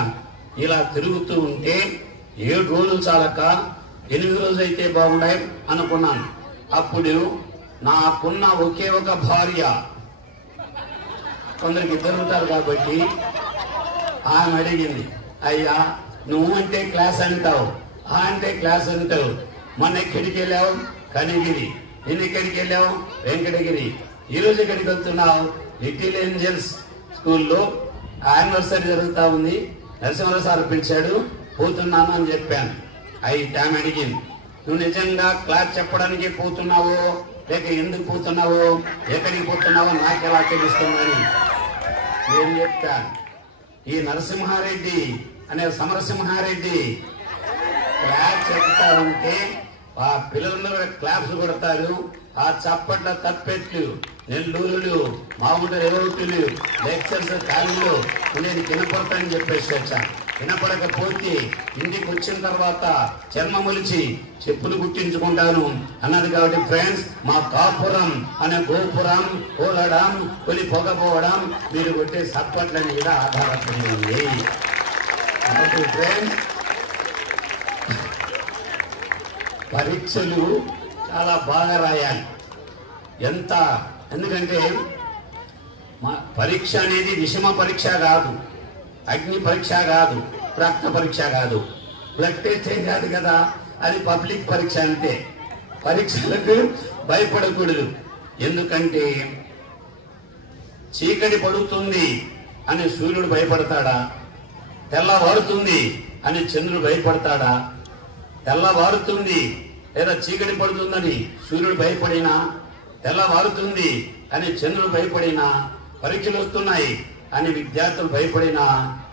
ఇలా తిరుగుతూ ఉంటే 7 రోజులు చాలక 8 రోజులు అయితే బాగున్నాయి అనుకున్నాను. అప్పుడు నాకున్న ఒకే ఒక భార్య, కొందరికి 2 ఉంటారు కాబట్టి ఆమె అడిగింది, అయ్యా నువ్వు అంటే క్లాస్ అంటావు, అంటే క్లాస్ అంటావు, మొన్న ఎక్కడికి వెళ్ళావు? కనిగిరి. నేను ఎక్కడికి వెళ్ళావు? వెంకటగిరి. ఈరోజు ఎక్కడికి వెళ్తున్నావు? లిటిల్ ఏంజల్స్ స్కూల్లో యానివర్సరీ జరుగుతా ఉంది, నరసింహరావు సార్ పిలిచాడు, పోతున్నాను అని చెప్పాను. అయితే ఆమె అడిగింది, నువ్వు నిజంగా క్లాస్ చెప్పడానికి పోతున్నావో లేక ఎందుకు పోతున్నావో, ఎక్కడికి పోతున్నావో నాకెలా తెలుస్తుందని నేను చెప్పాను. ఈ నరసింహారెడ్డి అనే సమరసింహారెడ్డి క్లాస్ చెప్తారంటే ఆ పిల్లలందరూ క్లాప్స్ కొడతారు, ఆ చప్పట్ల తప్పెట్లు, నెల్లూరులు, మామూలు రేవతులు, లెక్చర్స్ కాలంలో నేను వినపడతానని చెప్పేసి వచ్చాను. వినపడకపోతే ఇంటికి వచ్చిన తర్వాత చర్మములిచి చెప్పులు కుట్టించుకుంటాను అన్నది. కాబట్టి ఫ్రెండ్స్, మా కాపురం అనే గోపురం కోలడం, కొలి పొగపోవడం మీరు కొట్టే చప్పట్ల మీద ఆధారపడి ఉంది. కాబట్టి ఫ్రెండ్స్, పరీక్షలు చాలా బాగా రాయాలి. ఎందుకంటే పరీక్ష అనేది విషమ పరీక్ష కాదు, అగ్ని పరీక్ష కాదు, రక్త పరీక్ష కాదు, బ్లడ్ టెస్ట్ కాదు కదా, అది పబ్లిక్ పరీక్ష అంతే. పరీక్షలకు భయపడకూడదు. ఎందుకంటే చీకటి పడుతుంది అని సూర్యుడు భయపడతాడా? తెల్లవారుతుంది అని చంద్రుడు భయపడతాడా? తెల్లవారుతుంది లేదా చీకటి పడుతుందని సూర్యుడు భయపడినా, తెల్లవారుతుంది అని చంద్రుడు భయపడినా, పరీక్షలు వస్తున్నాయి అని విద్యార్థులు భయపడినా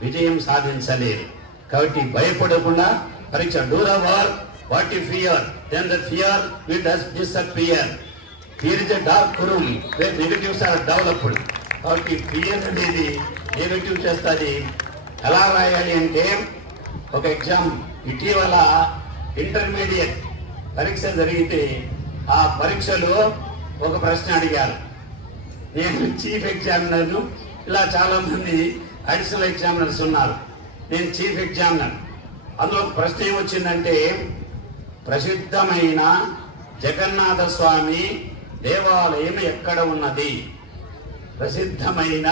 విజయం సాధించలేరు. కాబట్టి భయపడకుండా పరీక్ష. Do the work what you fear, then the fear will disappear. Fear is a dark room where negatives are developed. కాబట్టి ఫియర్ అనేది నెగటివ్ చేస్తుంది. ఎలా రాయాలి అంటే, ఒక ఎగ్జామ్ ఇటీవల ఇంటర్మీడియట్ పరీక్ష జరిగితే ఆ పరీక్షలో ఒక ప్రశ్న అడిగారు. నేను చీఫ్ ఎగ్జామినర్ను, ఇలా చాలా మంది అడిషనల్ ఎగ్జామినర్స్ ఉన్నారు, నేను చీఫ్ ఎగ్జామినర్. అందులో ప్రశ్న ఏమొచ్చిందంటే, ప్రసిద్ధమైన జగన్నాథ స్వామి దేవాలయం ఎక్కడ ఉన్నది? ప్రసిద్ధమైన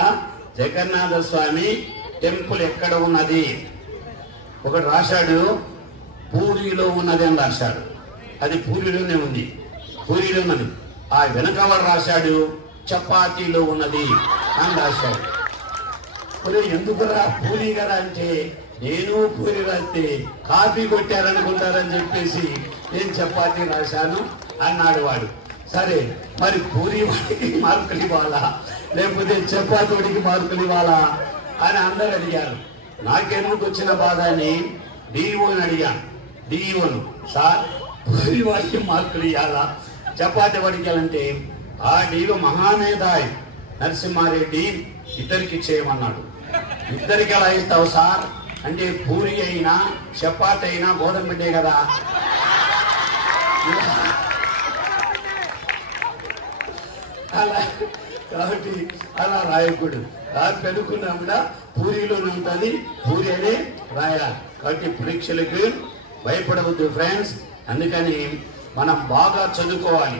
జగన్నాథ స్వామి టెంపుల్ ఎక్కడ ఉన్నది? ఒకటి రాశాడు పూరిలో ఉన్నది అని రాశాడు. అది పూరిలోనే ఉంది, పూరిలో ఉన్నది. ఆ వెనకవాడు రాశాడు చపాతీలో ఉన్నది అని రాశాడు. ఎందుకురా పూరి కదా అంటే, నేను పూరి రాస్తే కాపీ కొట్టారనుకుంటారని చెప్పేసి నేను చపాతీ రాశాను అన్నాడు వాడు. సరే, మరి పూరి వాడికి మార్కులు ఇవ్వాలా లేకపోతే చపాతీడికి మార్కులు ఇవ్వాలా అని అందరు అడిగారు. నాకెందుకు వచ్చిన బాధ అని డిఈఓని అడిగాను. డిఈఓను, సార్ పూరి వాడికి మార్కులు ఇవ్వాలా చపాతీ వాడికి అంటే, ఆ డిఓ మహామేధావి నరసింహారెడ్డి ఇద్దరికి చేయమన్నాడు. ఇద్దరికి ఎలా ఇస్తావు సార్ అంటే, పూరి అయినా చపాతీ అయినా గోధుమ పిండే కదా. అలా కాబట్టి అలా రాయకూడదు. పెరుగుకున్నా కూడా పూరిలో ఉంటుంది, పూరి అనే రాయాలి. కాబట్టి పరీక్షలకు భయపడవద్దు ఫ్రెండ్స్. అందుకని మనం బాగా చదువుకోవాలి.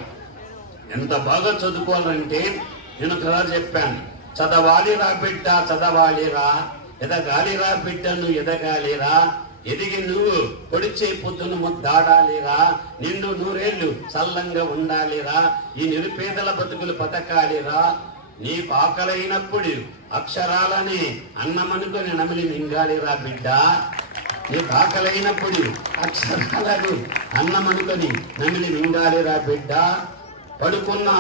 ఎంత బాగా చదువుకోవాలంటే నేను కదా చెప్పాను, చదవాలిరా బిడ్డ చదవాలిరా, ఎదగాలిరా బిడ్డ నువ్వు ఎదగాలిరా, ఎదిగి నువ్వు పొడిచే పొద్దును ముద్దాడాలిరా, నిండు నూరేళ్లు చల్లంగా ఉండాలిరా, ఈ నిరుపేదల బతుకులు బతకాలిరా, నీకు ఆకలైనప్పుడు అక్షరాలని అన్నమనుకొని నమిలి మింగాలిరా బిడ్డ, నీకు ఆకలైనప్పుడు అక్షరాలను అన్నమనుకొని నమిలి మింగాలిరా బిడ్డ, పడుకున్నా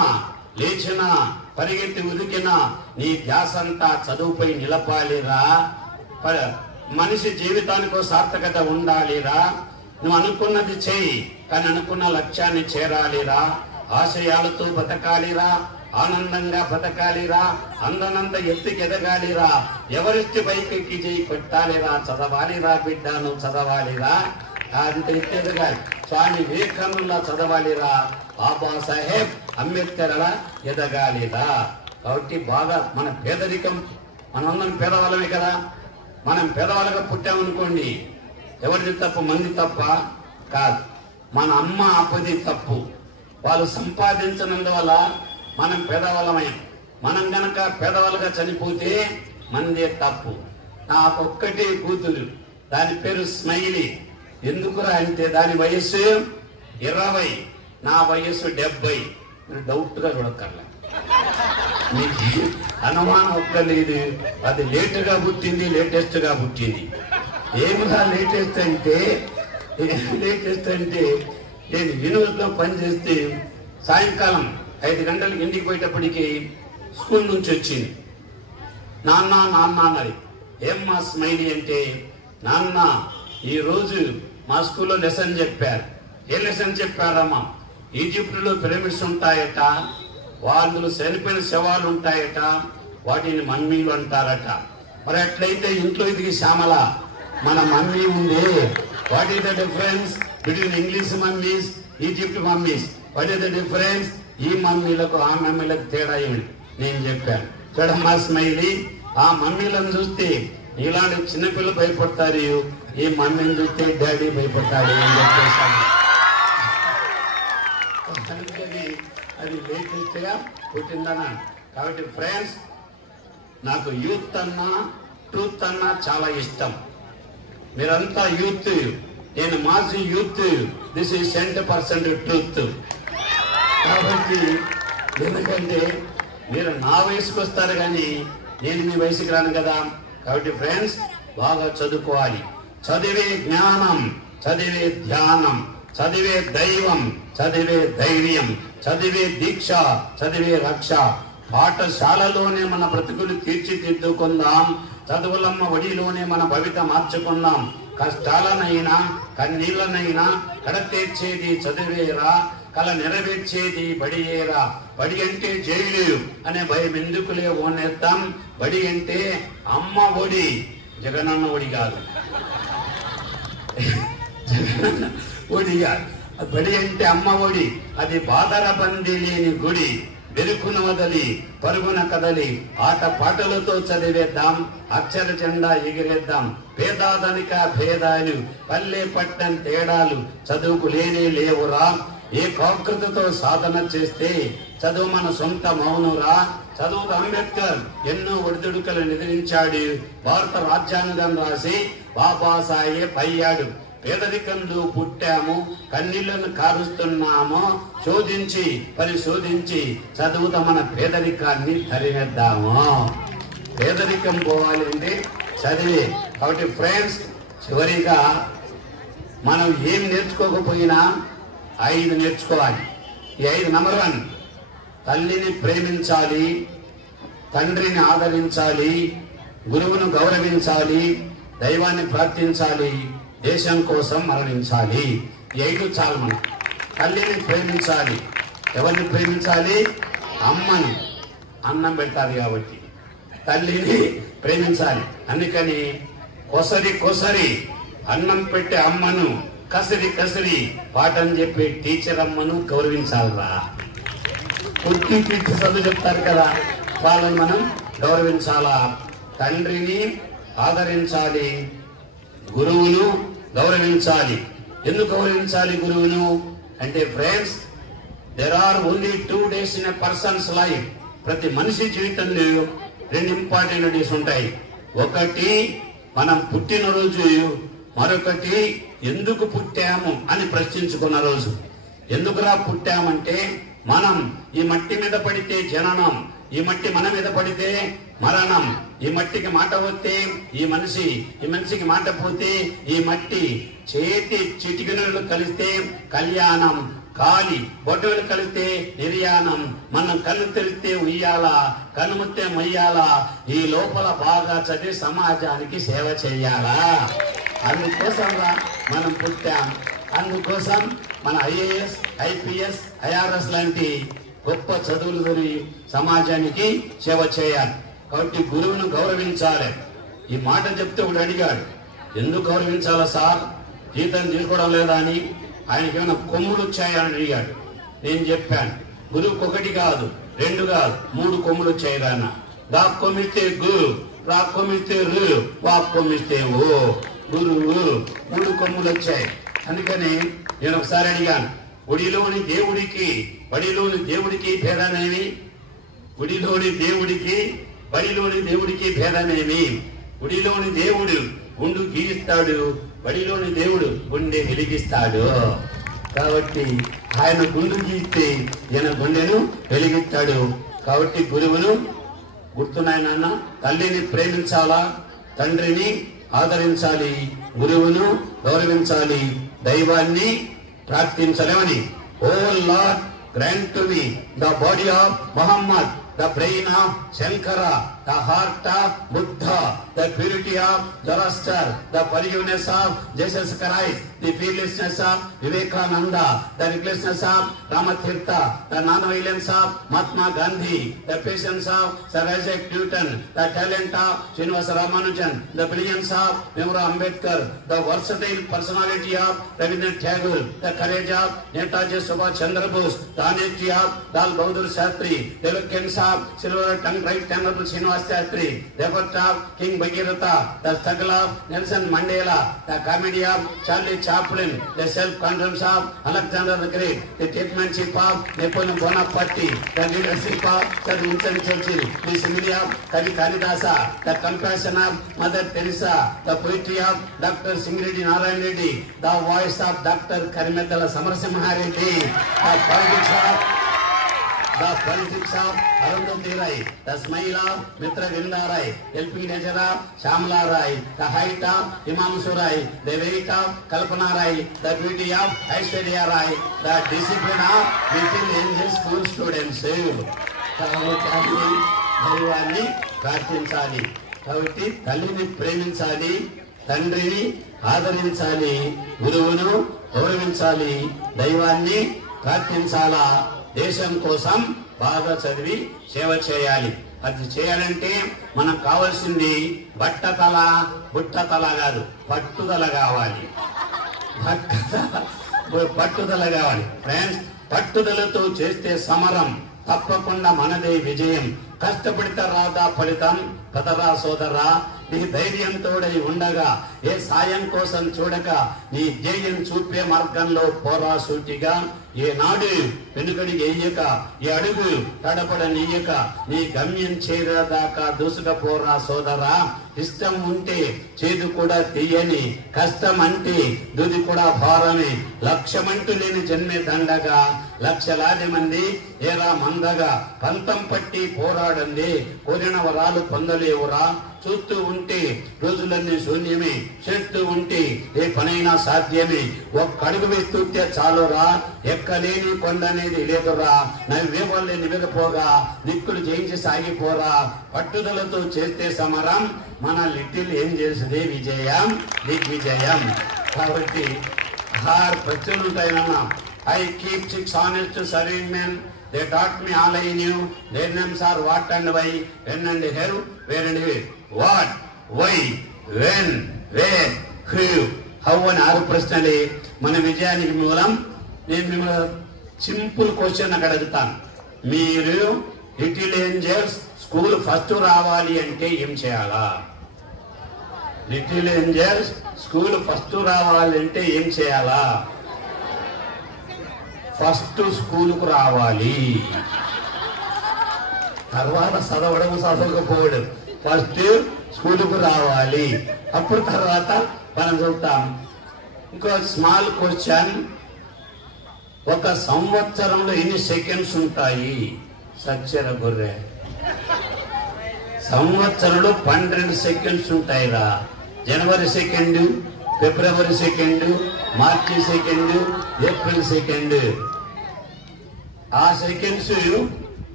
లేచినా పరిగెత్తి ఉదికినా నీ ధ్యాసంతా చదువుపై నిలపాలిరా, మనిషి జీవితానికి సార్థకత ఉండాలిరా, నువ్వు అనుకున్నది చెయ్యి కానీ అనుకున్న లక్ష్యాన్ని చేరాలిరా, ఆశయాలతో బతకాలిరా, ఆనందంగా బతకాలిరా, అందనంత ఎత్తుకి ఎదగాలిరా, ఎవరెత్తి పైకి చేయి కొట్టాలిరా, చదవాలిరా బిడ్డ నువ్వు చదవాలిరా, అంత ఎత్తి ఎదగాలి. స్వామి వివేకానందలా చదవాలిరా, బాబాసాహెబ్ అంబేద్కర్ అలా ఎదగాలిరా. కాబట్టి బాగా మన పేదరికం, మనందరం పేదవాళ్ళమే కదా, మనం పేదవాళ్ళగా పుట్టామనుకోండి ఎవరిది తప్పు? మంది తప్ప కాదు, మన అమ్మ అప్పది తప్పు. వాళ్ళు సంపాదించినందువల్ల మనం పేదవాళ్ళమే. మనం గనక పేదవాళ్ళగా చనిపోతే మందే తప్పు. నాకొక్కటి కూతురు, దాని పేరు స్మైలీ. ఎందుకురా అంటే దాని వయస్సు 20, నా వయస్సు 70. మీరు డౌట్ గా చూడక్కర్లే, మీకు అనుమానం ఒక్కలేదు. అది లేటుగా పుట్టింది, లేటెస్ట్ గా పుట్టింది. ఏమిగా లేటెస్ట్ అంటే నేను యూనివర్సిటీలో పనిచేస్తే సాయంకాలం 5 గంటలకు ఇంటికి పోయేటప్పటికి స్కూల్ నుంచి వచ్చింది. నాన్న నాన్న అన్నది. ఏమ్మా స్మైలీ అంటే, నాన్న ఈరోజు మా స్కూల్లో లెసన్ చెప్పారు. ఏ లెసన్ చెప్పారమ్మా? ఈజిప్టులో పిరమిడ్స్ ఉంటాయట, వాళ్ళు చనిపోయిన శవాలు ఉంటాయట, వాటిని మమ్మీలు అంటారట. మరి అట్లయితే ఇంట్లో ఇదికి శ్యామల మన మమ్మీ ఉంది. What is the difference between English mummies, Egypt mummies? What is the difference? ఈ మమ్మీలకు ఆ మమ్మీలకు తేడా ఏమిటి? నేను చెప్పాను. చూడమ్మా స్మైలీ, ఆ మమ్మీలను చూస్తే ఇలాంటి చిన్నపిల్లలు భయపడతారు, ఈ మమ్మీని చూస్తే డాడీ భయపడతాడు అని చెప్పేశాను. అది లేటెస్ట్ గా పుట్టిందనా. కాబట్టి ఫ్రెండ్స్, నాకు యూత్ అన్నా ట్రూత్ అన్నా చాలా ఇష్టం. మీరంతా యూత్, నేను మాజీ యూత్. This is 100% truth. కాబట్టి ఎందుకంటే మీరు నా వయసుకు వస్తారు కానీ నేను మీ వయసుకి రాను కదా. కాబట్టి ఫ్రెండ్స్, బాగా చదువుకోవాలి. చదివే జ్ఞానం, చదివే ధ్యానం, చదివే దైవం, చదివే ధైర్యం, చదివే దీక్ష, చదివే రక్ష. పాఠశాలలోనే మన బ్రతుకులు తీర్చిదిద్దుకుందాం. చదువులమ్మ ఒడిలోనే మన భవిత మార్చుకుందాం. కష్టాలనైనా కన్నీళ్లనైనా కడతీర్చేది చదివేరా, కల నెరవేర్చేది బడియేరా. బడి అంటే జైలు అనే భయం ఎందుకులే ఓనేద్దాం. బడి అంటే అమ్మ ఒడి, జగనన్న ఒడి కాదు, జగనన్న ఒడి కాదు. బడి అంటే అమ్మ ఒడి. అది బాదర బందీ లేని గుడి. వెరుకున వదలి పరుగున కదలి ఆట పాటలతో చదివేద్దాం. అక్షర జెండా ఎగిరేద్దాం. పేదాదనిక భేదాలు, పల్లె పట్టం తేడాలు చదువుకు లేనే లేవురా. ఏకాగ్రతతో సాధన చేస్తే చదువు మన సొంత మౌనురా. చదువుకు అంబేద్కర్ ఎన్నో ఒడిదుడుకలు నిద్రించాడు. భారత రాజ్యాంగం రాసి బాబాసాహెబ్ అయ్యాడు. పేదరికంలో పుట్టాము, కన్నీళ్లను కారుస్తున్నాము. శోధించి పరిశోధించి చదువుతా మన పేదరికాన్ని తరిమేద్దాము. పేదరికం పోవాలి అంటే చదివే. కాబట్టి ఫ్రెండ్స్, చివరిగా మనం ఏం నేర్చుకోకపోయినా 5 నేర్చుకోవాలి. ఈ 5 నంబర్ 1, తల్లిని ప్రేమించాలి, తండ్రిని ఆదరించాలి, గురువును గౌరవించాలి, దైవాన్ని ప్రార్థించాలి, దేశం కోసం మరణించాలి. ఈ 5 చాలు. మనం తల్లిని ప్రేమించాలి. ఎవరిని ప్రేమించాలి? అమ్మని. అన్నం పెడతారు కాబట్టి తల్లిని ప్రేమించాలి. అందుకని కొసరి కొసరి అన్నం పెట్టే అమ్మను, కసిరి కసిరి పాఠం చెప్పే టీచర్ అమ్మను గౌరవించాలరా. పుట్టి పిచ్చి చదువు చెప్తారు కదా, వాళ్ళని మనం గౌరవించాలా. తండ్రిని ఆదరించాలి, గురువును గౌరవించాలి. ఎందుకు గౌరవించాలి గురువును అంటే friends, there are only 2 days in a person's life. ప్రతి మనిషి జీవితంలో 2 ఇంపార్టెంట్ డేస్ ఉంటాయి. ఒకటి మనం పుట్టినరోజు, మరొకటి ఎందుకు పుట్టాము అని ప్రశ్నించుకున్న రోజు. ఎందుకురా పుట్టామంటే మనం ఈ మట్టి మీద పడితే జననం, ఈ మట్టి మన మీద పడితే మరణం. ఈ మట్టికి మాట వస్తే ఈ మనిషికి మాట పోతే ఈ మట్టి. చేతి చిటికినలు కలిస్తే కళ్యాణం, కాలి బొట్టలు కలిస్తే నిర్యాణం. మనం కళ్ళు తెరిస్తే ఉయ్యాల, కనుముత్తే మొయ్యాల. ఈ లోపల బాగా చదివి సమాజానికి సేవ చేయాలా. అందుకోసం మనం పుట్టాం. అందుకోసం మన IAS, IPS, IRS లాంటి గొప్ప చదువులు చదివి సమాజానికి సేవ చేయాలి. కాబట్టి గురువును గౌరవించాలి. ఈ మాట చెప్తే ఒకడు అడిగాడు, ఎందుకు గౌరవించాలా సార్, జీతం తీసుకోవడం లేదా అని. ఆయనకి ఏమైనా కొమ్ములు వచ్చాయని అడిగాడు. నేను చెప్పాను, గురువుకి 1 కాదు 2 కాదు 3 కొమ్ములు వచ్చాయి అన్న. దా కొమ్మిస్తే గు, రా కొమ్మిస్తే రు, వా కొమ్మిస్తే ఓ. గురువు 3 కొమ్ములు వచ్చాయి. అందుకని నేను ఒకసారి అడిగాను, గుడిలోని దేవుడికి బడిలోని దేవుడికి భేదమేమి? గుడిలోని దేవుడికి బడిలోని దేవుడికి భేదమేమి? గుడిలోని దేవుడు గుండు గీయిస్తాడు, బడిలోని దేవుడు గుండె వెలిగిస్తాడు. కాబట్టి ఆయన గుండు గీస్తే ఈయన గుండెను వెలిగిస్తాడు. కాబట్టి గురువును గుర్తున్నాయి నాన్న, తల్లిని ప్రేమించాలా, తండ్రిని ఆదరించాలి, గురువును గౌరవించాలి, దైవాన్ని ప్రార్థించలేమని. O Lord, grant to me the body of Muhammad, the brain of Shankara, the heart of Buddha, the purity of Zoroaster, the forgiveness of Jesus Christ, the fearlessness of Vivekananda, the recklessness of Ramatirtha, the non-violence of Mahatma Gandhi, the patience of Sir Isaac Newton, the talent of Srinivasa Ramanujan, the brilliance of Bhimrao Ambedkar, the versatile personality of Rabindranath Tagore, the courage of Netaji Subhash Chandra Bose, the honesty of Lal Bahadur Shastri, the eloquence of silver tongue right Honorable Srinivas Shastri, the effort of King Bhagirath, the struggle of Nelson Mandela, the comedy of Charlie Chaplin, the self-confidence of Alexander the Great, the statesmanship of Napoleon Bonaparte, the leadership of Sir Winston Churchill, the simile of Kavi Kalidasa, the compassion of Mother Teresa, the poetry of Dr. Singreddy Narayan Reddy, the voice of Dr. Karimeddala Samarasimha Reddy, the politics of Arundhati Rai, the smile of Mitra Vinda Rai, helping nature of Shamla Rai, the height of Himanshu Rai, the weight of Kalpana Rai, the beauty of Aishwarya Rai, the discipline of Little Angel School students. దైవాన్ని ప్రార్థించాలి. కాబట్టి తల్లిని ప్రేమించాలి, తండ్రిని ఆదరించాలి, గురువును గౌరవించాలి, దైవాన్ని ప్రార్థించాలా. దేశం కోసం బాగా చదివి సేవ చేయాలి. అది చేయాలంటే మనకు కావాల్సింది బట్టతల బుట్టతల కాదు, పట్టుదల కావాలి. పట్టుదల కావాలి ఫ్రెండ్స్. పట్టుదలతో చేస్తే సమరం తప్పకుండా మనదే విజయం. కష్టపడితే రాదా ఫలితం కదరా సోదరా. నీ ధైర్యంతోడై ఉండగా ఏ సాయం కోసం చూడక నీ ధ్యేయం చూపే మార్గంలో పోరా సూటిగా. ఏ నాడు వెనుకడి ఎయ్యక, ఏ అడుగు తడపడనియ్యక నీ గమ్యం చేరేదాకా దూసుకపోరా సోదరా. ఇష్టం ఉంటే చేదు కూడా తీయని, కష్టం అంటే దుది కూడా భారమే. లక్ష్యమంటూ లేని జన్మే దండగా, లక్షలాది మంది ఏరా మందగా. పంతం పట్టి పోరాడండి, కోరిన వరాలు పొందలేవురా. చూస్తూ ఉంటే రోజులన్నీ శూన్యమే, చేస్తూ ఉంటే ఏ పనైనా సాధ్యమే. ఒక్క అడుగు వేస్తుంటే చాలురా, ఎక్కలేని కొండ అనేది లేదురా. నవ్వేవాళ్ళే నివ్వకపోగా దిక్కులు జయించి సాగిపోరా. పట్టుదలతో చేస్తే సమరం మన లిటిల్ ఏం చేస్తుంది విజయం, దిగ్విజయం. కాబట్టి 6 ప్రశ్నలు ఉంటాయన్నా. I keep 6 honest serving men. They taught me all I knew. Their names are what and why, when and how, where and where. What, why, when, where, who, how అని 6 ప్రశ్నలే మన విజయానికి మూలం. నేను మిమ్మల్ని సింపుల్ క్వశ్చన్ అక్కడ అడుగుతాను. మీరు లిటిల్ ఏంజల్స్ స్కూల్ ఫస్ట్ రావాలి అంటే ఏం చేయాలా? లిటిల్ ఏంజల్స్ స్కూల్ ఫస్ట్ రావాలంటే ఏం చేయాలా? ఫస్ట్ స్కూలుకు రావాలి, తర్వాత చదవడం చదవకపోవడం. ఫస్ట్ స్కూలుకు రావాలి, అప్పుడు తర్వాత మనం చూద్దాం. ఇంకో స్మాల్ క్వశ్చన్, ఒక సంవత్సరంలో ఎన్ని సెకండ్స్ ఉంటాయి? సచ్చర గొర్రె, సంవత్సరంలో 12 సెకండ్స్ ఉంటాయిరా. జనవరి 2, ఫిబ్రవరి 2, మార్చి 2, ఏప్రిల్ 2. ఆ సెకండ్స్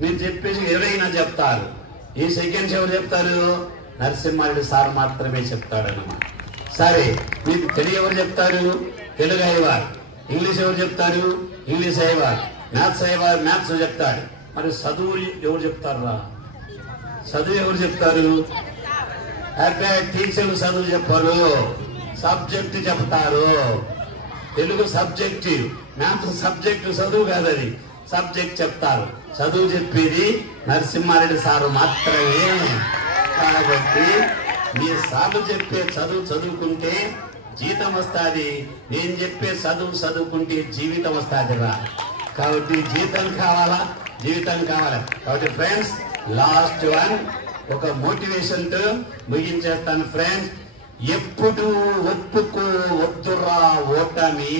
మీరు చెప్పేసి ఎవరైనా చెప్తారు. ఈ సెకండ్స్ ఎవరు చెప్తారు? నరసింహారెడ్డి సార్ మాత్రమే చెప్తాడన్నమాట. సరే, మీకు తెలుగు ఎవరు చెప్తారు? తెలుగు అయ్యవారు. ఇంగ్లీష్ ఎవరు చెప్తారు? ఇంగ్లీష్ అయ్యవారు. మ్యాథ్స్ అయ్యవారు మ్యాథ్స్ చెప్తాడు. మరి చదువు ఎవరు చెప్తారా? చదువు ఎవరు చెప్తారు? అబ్బాయి టీచర్లు చదువు చెప్పరు, సబ్జెక్ట్ చెప్తారు. తెలుగు సబ్జెక్ట్, మ్యాథ్స్ సబ్జెక్ట్, చదువు కాదది, సబ్జెక్ట్ చెప్తారు. చదువు చెప్పేది నరసింహారెడ్డి సారు మాత్రమే. కాబట్టి మీ సార్లు చెప్పే చదువు చదువుకుంటే జీతం వస్తుంది, నేను చెప్పే చదువు చదువుకుంటే జీవితం వస్తుందిరా. కాబట్టి జీతం కావాలా? జీవితం కావాలా? కాబట్టి ఫ్రెండ్స్, లాస్ట్ వన్ ఒక మోటివేషన్ తో ముగించేస్తాను. ఫ్రెండ్స్, ఎప్పుడు ఒప్పుకో వద్దురా ఓటమి,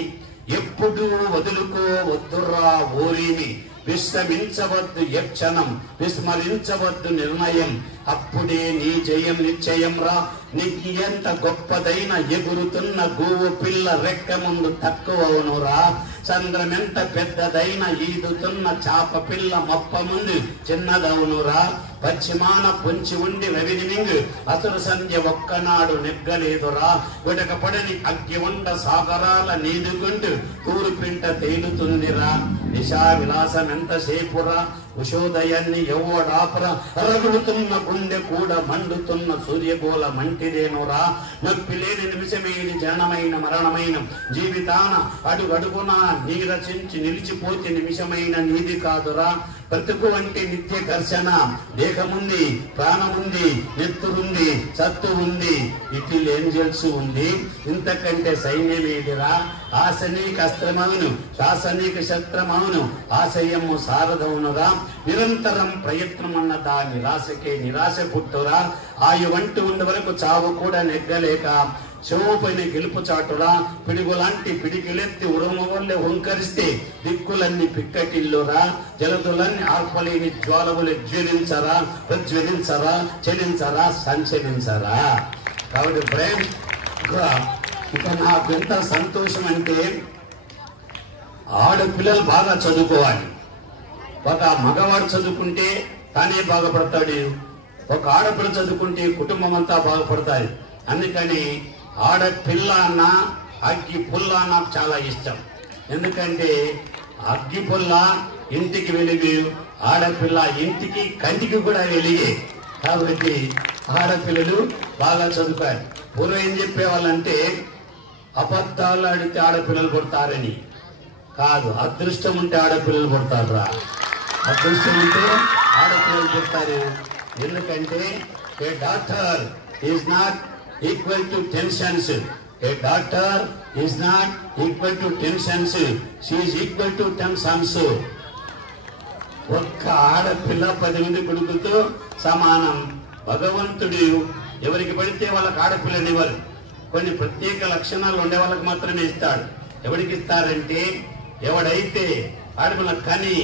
ఎప్పుడు వదులుకో వద్దురా ఓరిమి, విశ్రమించవద్దు యక్షణం, విస్మరించవద్దు నిర్ణయం, అప్పుడే నీ జయం నిశ్చయం రా. నీకు ఎంత గొప్పదైన ఎగురుతున్న గోవు పిల్ల రెక్క ముందు తక్కువవునురా. చంద్రమెంత పెద్దదైన ఈదుతున్న చాప పిల్ల మొప్ప ముందు చిన్నదవునురా. పశ్చిమాన పొంచి ఉండి రవినింగ్ అసలు సంధ్య ఒక్కనాడు నెగ్గలేదురా. వెడకపడని అగ్గి ఉండ సాగరాల నీదుకుంటూ కూరుపింట తేలుతుందిరా. నిశా విలాసం ఎంతసేపురా, ఉషోదయాన్ని ఎవడాపరా. రగులుతున్న గుండె కూడా మండుతున్న సూర్యగోళ మంటిదేనురా. నొప్పి లేని నిమిషమేది జనమైన మరణమైన జీవితాన అడుగడుగునా నీరచించి నిలిచిపోతే నిమిషమైన నీది కాదురా. బ్రతుకు అంటే నిత్య ఘర్షణ, దేహముంది, ప్రాణముంది, నెత్తురుంది, సత్తు ఉంది, లిటిల్ ఏంజల్స్ ఉంది, ఇంతకంటే సైన్యమేదిరా. ఆశ నీకు అస్త్రమవును, శ్వాస నీకు శస్త్రమవును, ఆశయము సారదవునురా. నిరంతరం ప్రయత్నం అన్న దా నిరాశకే నిరాశ పుట్టురా. ఆయువంటూ ఉన్న వరకు చావు కూడా నెగ్గలేక చెవు పైన గెలుపు చాటురా. పిడుగులాంటి పిడికిలెత్తి ఉరుము వల్లే హుంకరిస్తే దిక్కులన్నీ పిక్కటిల్లురా. జలదులన్నీ ఆర్పలేని జ్వాలములు జ్వలించరా, ప్రజ్వలించరా, చలించరా, సంచలించరా. కాబట్టి ఫ్రెండ్స్, ఇక నాకు ఎంత సంతోషం అంటే, ఆడపిల్లలు బాగా చదువుకోవాలి. ఒక మగవాడు చదువుకుంటే తానే బాగుపడతాడు, ఒక ఆడపిల్ల చదువుకుంటే కుటుంబం అంతా బాగుపడతాయి. అందుకని ఆడపిల్ల అన్న అగ్గి పుల్ల నాకు చాలా ఇష్టం. ఎందుకంటే అగ్గి పుల్ల ఇంటికి వెలుగు, ఆడపిల్ల ఇంటికి కంటికి కూడా వెలిగే. కాబట్టి ఆడపిల్లలు బాగా చదువుకోవాలి. పూర్వం ఏం చెప్పేవాళ్ళంటే, అబద్ధాలు ఆడితే ఆడపిల్లలు పుడతారని కాదు, అదృష్టం ఉంటే ఆడపిల్లలు పుడతారురా. అదృష్టం ఉంటే ఆడపిల్లలు పుడతారు. ఎందుకంటే a daughter is not equal to ten sons. A daughter is not equal to ten sons, she is equal to ten sons. ఒక్క ఆడపిల్ల 10 మంది కొడుకుతో సమానం. భగవంతుడు ఎవరికి పడితే వాళ్ళకి ఆడపిల్లనివ్వరు, కొన్ని ప్రత్యేక లక్షణాలు ఉండే వాళ్ళకి మాత్రమే ఇస్తాడు. ఎవరికి ఇస్తారంటే, ఎవడైతే ఆడపిల్ల కని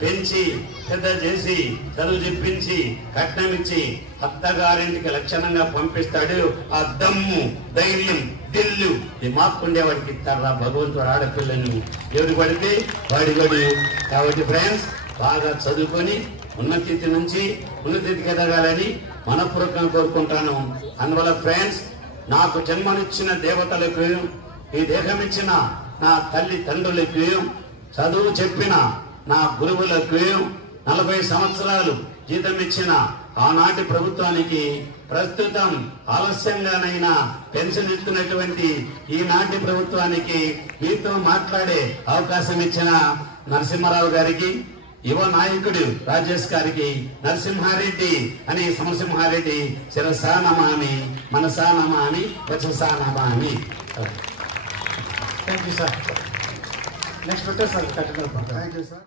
పెంచి పెద్ద చేసి చదువు చెప్పించి కట్నం ఇచ్చి అత్తగారింటికి లక్షణంగా పంపిస్తాడు, ఆ దమ్ము, ధైర్యం, దిల్లు ఈ మాకుండేవాడికి ఇస్తారా భగవంతుడు ఆడపిల్లను. ఎవరు పడితే వాడి వాడు. కాబట్టి ఫ్రెండ్స్, బాగా చదువుకొని ఉన్నతి నుంచి ఉన్నతికి ఎదగాలని మనపూర్వకంగా కోరుకుంటాను. అందువల్ల ఫ్రెండ్స్, నాకు జన్మనిచ్చిన దేవతలకు, ఈ దేహం ఇచ్చిన నా తల్లి తండ్రులకు, చదువు చెప్పిన నా గురువులకు, 40 సంవత్సరాలు జీతం ఇచ్చిన ఆనాటి ప్రభుత్వానికి, ప్రస్తుతం ఆలస్యంగానైనా పెన్షన్ ఇస్తున్నటువంటి ఈనాటి ప్రభుత్వానికి, మీతో మాట్లాడే అవకాశం ఇచ్చిన నరసింహారావు గారికి, యువ నాయకుడు రాజేష్ గారికి నరసింహారెడ్డి అని సమరసింహారెడ్డి శిరసా నమామి మనసా నమామి వచసా నమామి. Thank you sir. నెక్స్ట్ పెట్టే సార్ కట్టెల థ్యాంక్ యూ సార్.